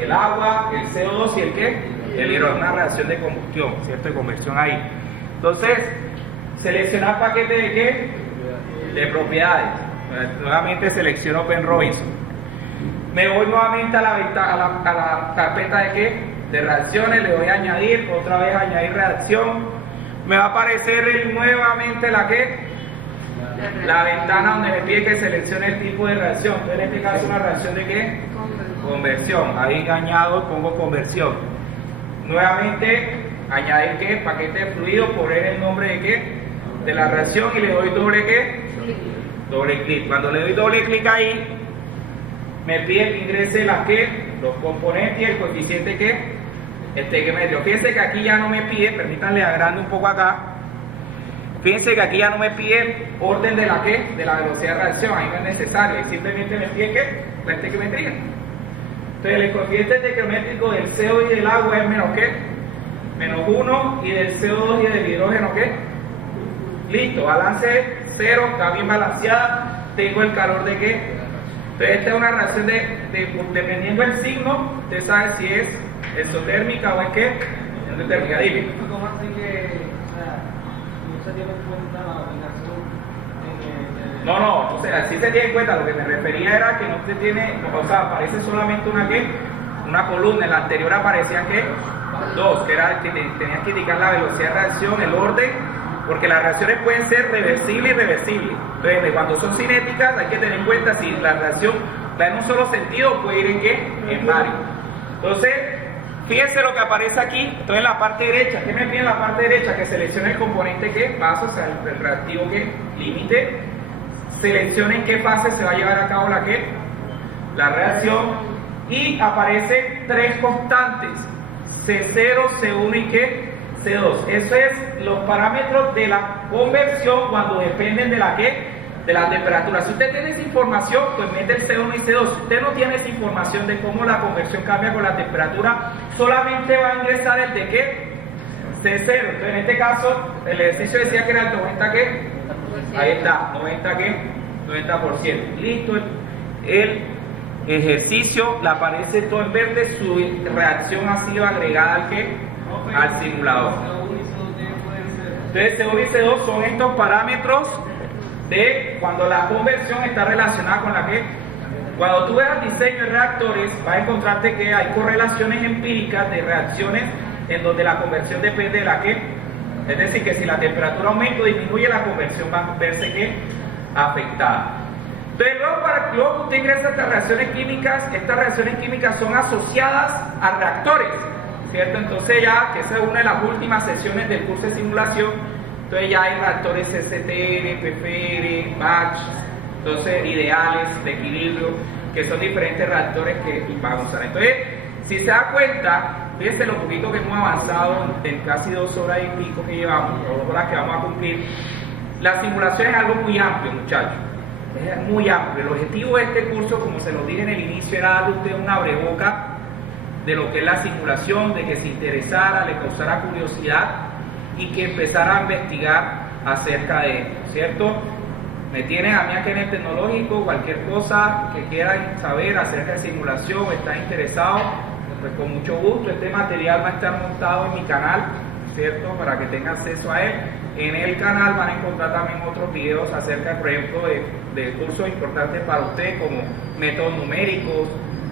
el agua, el CO2 y el ¿qué? El hidrógeno, una reacción de combustión, ¿cierto? De conversión ahí. Entonces, seleccionar paquete de ¿qué? De propiedades. Nuevamente selecciono Penn Robinson. Me voy nuevamente a la carpeta de ¿qué? De reacciones, le doy a añadir, otra vez añadir reacción. Me va a aparecer nuevamente la ventana donde me pide que seleccione el tipo de reacción. Entonces, en este caso, una reacción de ¿qué? Conversión. Ahí añado, pongo conversión. Nuevamente, añadir ¿qué? Paquete de fluido, poner el nombre de ¿qué? De la reacción y le doy doble ¿qué? Doble clic. Cuando le doy doble clic ahí, me pide que ingrese los componentes y el coeficiente ¿qué? Estequiométrico. Fíjense que aquí ya no me pide, permítanle agrando un poco acá. Fíjense que aquí ya no me pide orden de la velocidad de reacción, ahí no es necesario, simplemente me pide ¿qué? La estequiometría. Entonces el coeficiente estequiométrico del CO y del agua es menos ¿qué? Menos 1, y del CO2 y del hidrógeno ¿qué? Listo, balance 0, está bien balanceada, tengo el calor de ¿qué? Entonces esta es una reacción dependiendo del signo, usted sabe si es exotérmica o es ¿qué? Endotérmica, dime. ¿Cómo así que, no se tiene en cuenta la aplicación? No, o sea, sí se tiene en cuenta, lo que me refería era que no se tiene, o sea, aparece solamente una columna, en la anterior aparecían ¿qué? Dos, que era que tenías que indicar la velocidad de reacción, el orden, porque las reacciones pueden ser reversibles y irreversibles. Entonces, cuando son cinéticas hay que tener en cuenta si la reacción va en un solo sentido, puede ir en ¿qué? En varios. Entonces, fíjense lo que aparece aquí. Entonces, en la parte derecha, ¿qué me pide en la parte derecha? Que seleccione el componente ¿qué? Base, o sea, el reactivo ¿qué? Límite. Seleccione en qué fase se va a llevar a cabo la reacción. Y aparecen tres constantes: C0, C1 y ¿qué? C2. Eso es los parámetros de la conversión cuando dependen de de la temperatura. Si usted tiene esa información, pues mete el C1 y C2. Si usted no tiene esa información de cómo la conversión cambia con la temperatura, solamente va a ingresar el de ¿qué? C0. Entonces, en este caso, el ejercicio decía que era el 90 ¿qué? Ahí está, 90 ¿qué? 90%. Listo. El ejercicio le aparece todo en verde, su reacción ha sido agregada al simulador. Entonces, C1 y C2 son estos parámetros de cuando la conversión está relacionada con cuando tú veas diseño de reactores, vas a encontrarte que hay correlaciones empíricas de reacciones en donde la conversión depende de es decir, que si la temperatura aumenta o disminuye, la conversión va a verse afectada. Entonces, luego que usted ingresa a estas reacciones químicas son asociadas a reactores, ¿cierto? Entonces ya, que esa es una de las últimas sesiones del curso de simulación, entonces ya hay reactores STR, PFR, batch, entonces ideales, de equilibrio, que son diferentes reactores que vamos a usar. Entonces, si se da cuenta, fíjense lo poquito que hemos avanzado en casi 2 horas y pico que llevamos, o 2 horas que vamos a cumplir. La simulación es algo muy amplio, muchachos. Es muy amplio. El objetivo de este curso, como se lo dije en el inicio, era darle a usted una abreboca de lo que es la simulación, de que se interesara, le causara curiosidad y que empezara a investigar acerca de esto, ¿cierto? Me tienen a mí aquí en el tecnológico, cualquier cosa que quieran saber acerca de simulación, están interesados, pues con mucho gusto. Este material va a estar montado en mi canal, ¿cierto? Para que tengan acceso a él. En el canal van a encontrar también otros videos acerca, por ejemplo, de cursos importantes para usted, como métodos numéricos,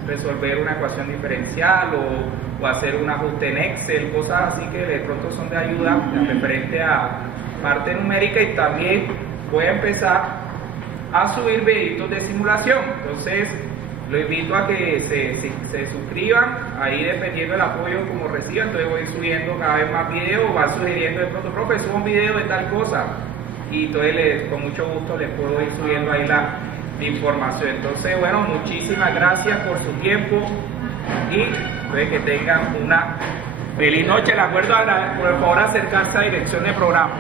resolver una ecuación diferencial o hacer un ajuste en Excel, cosas así que de pronto son de ayuda referente a parte numérica, y también voy a empezar a subir videitos de simulación. Entonces lo invito a que se suscriban, ahí dependiendo del apoyo como reciban, entonces voy subiendo cada vez más videos, va sugiriendo de pronto, profe, subo un video de tal cosa, y entonces con mucho gusto les puedo ir subiendo ahí la información. Entonces, bueno, muchísimas gracias por su tiempo y pues, que tengan una feliz noche. Les acuerdo por favor acercarse a dirección de programa.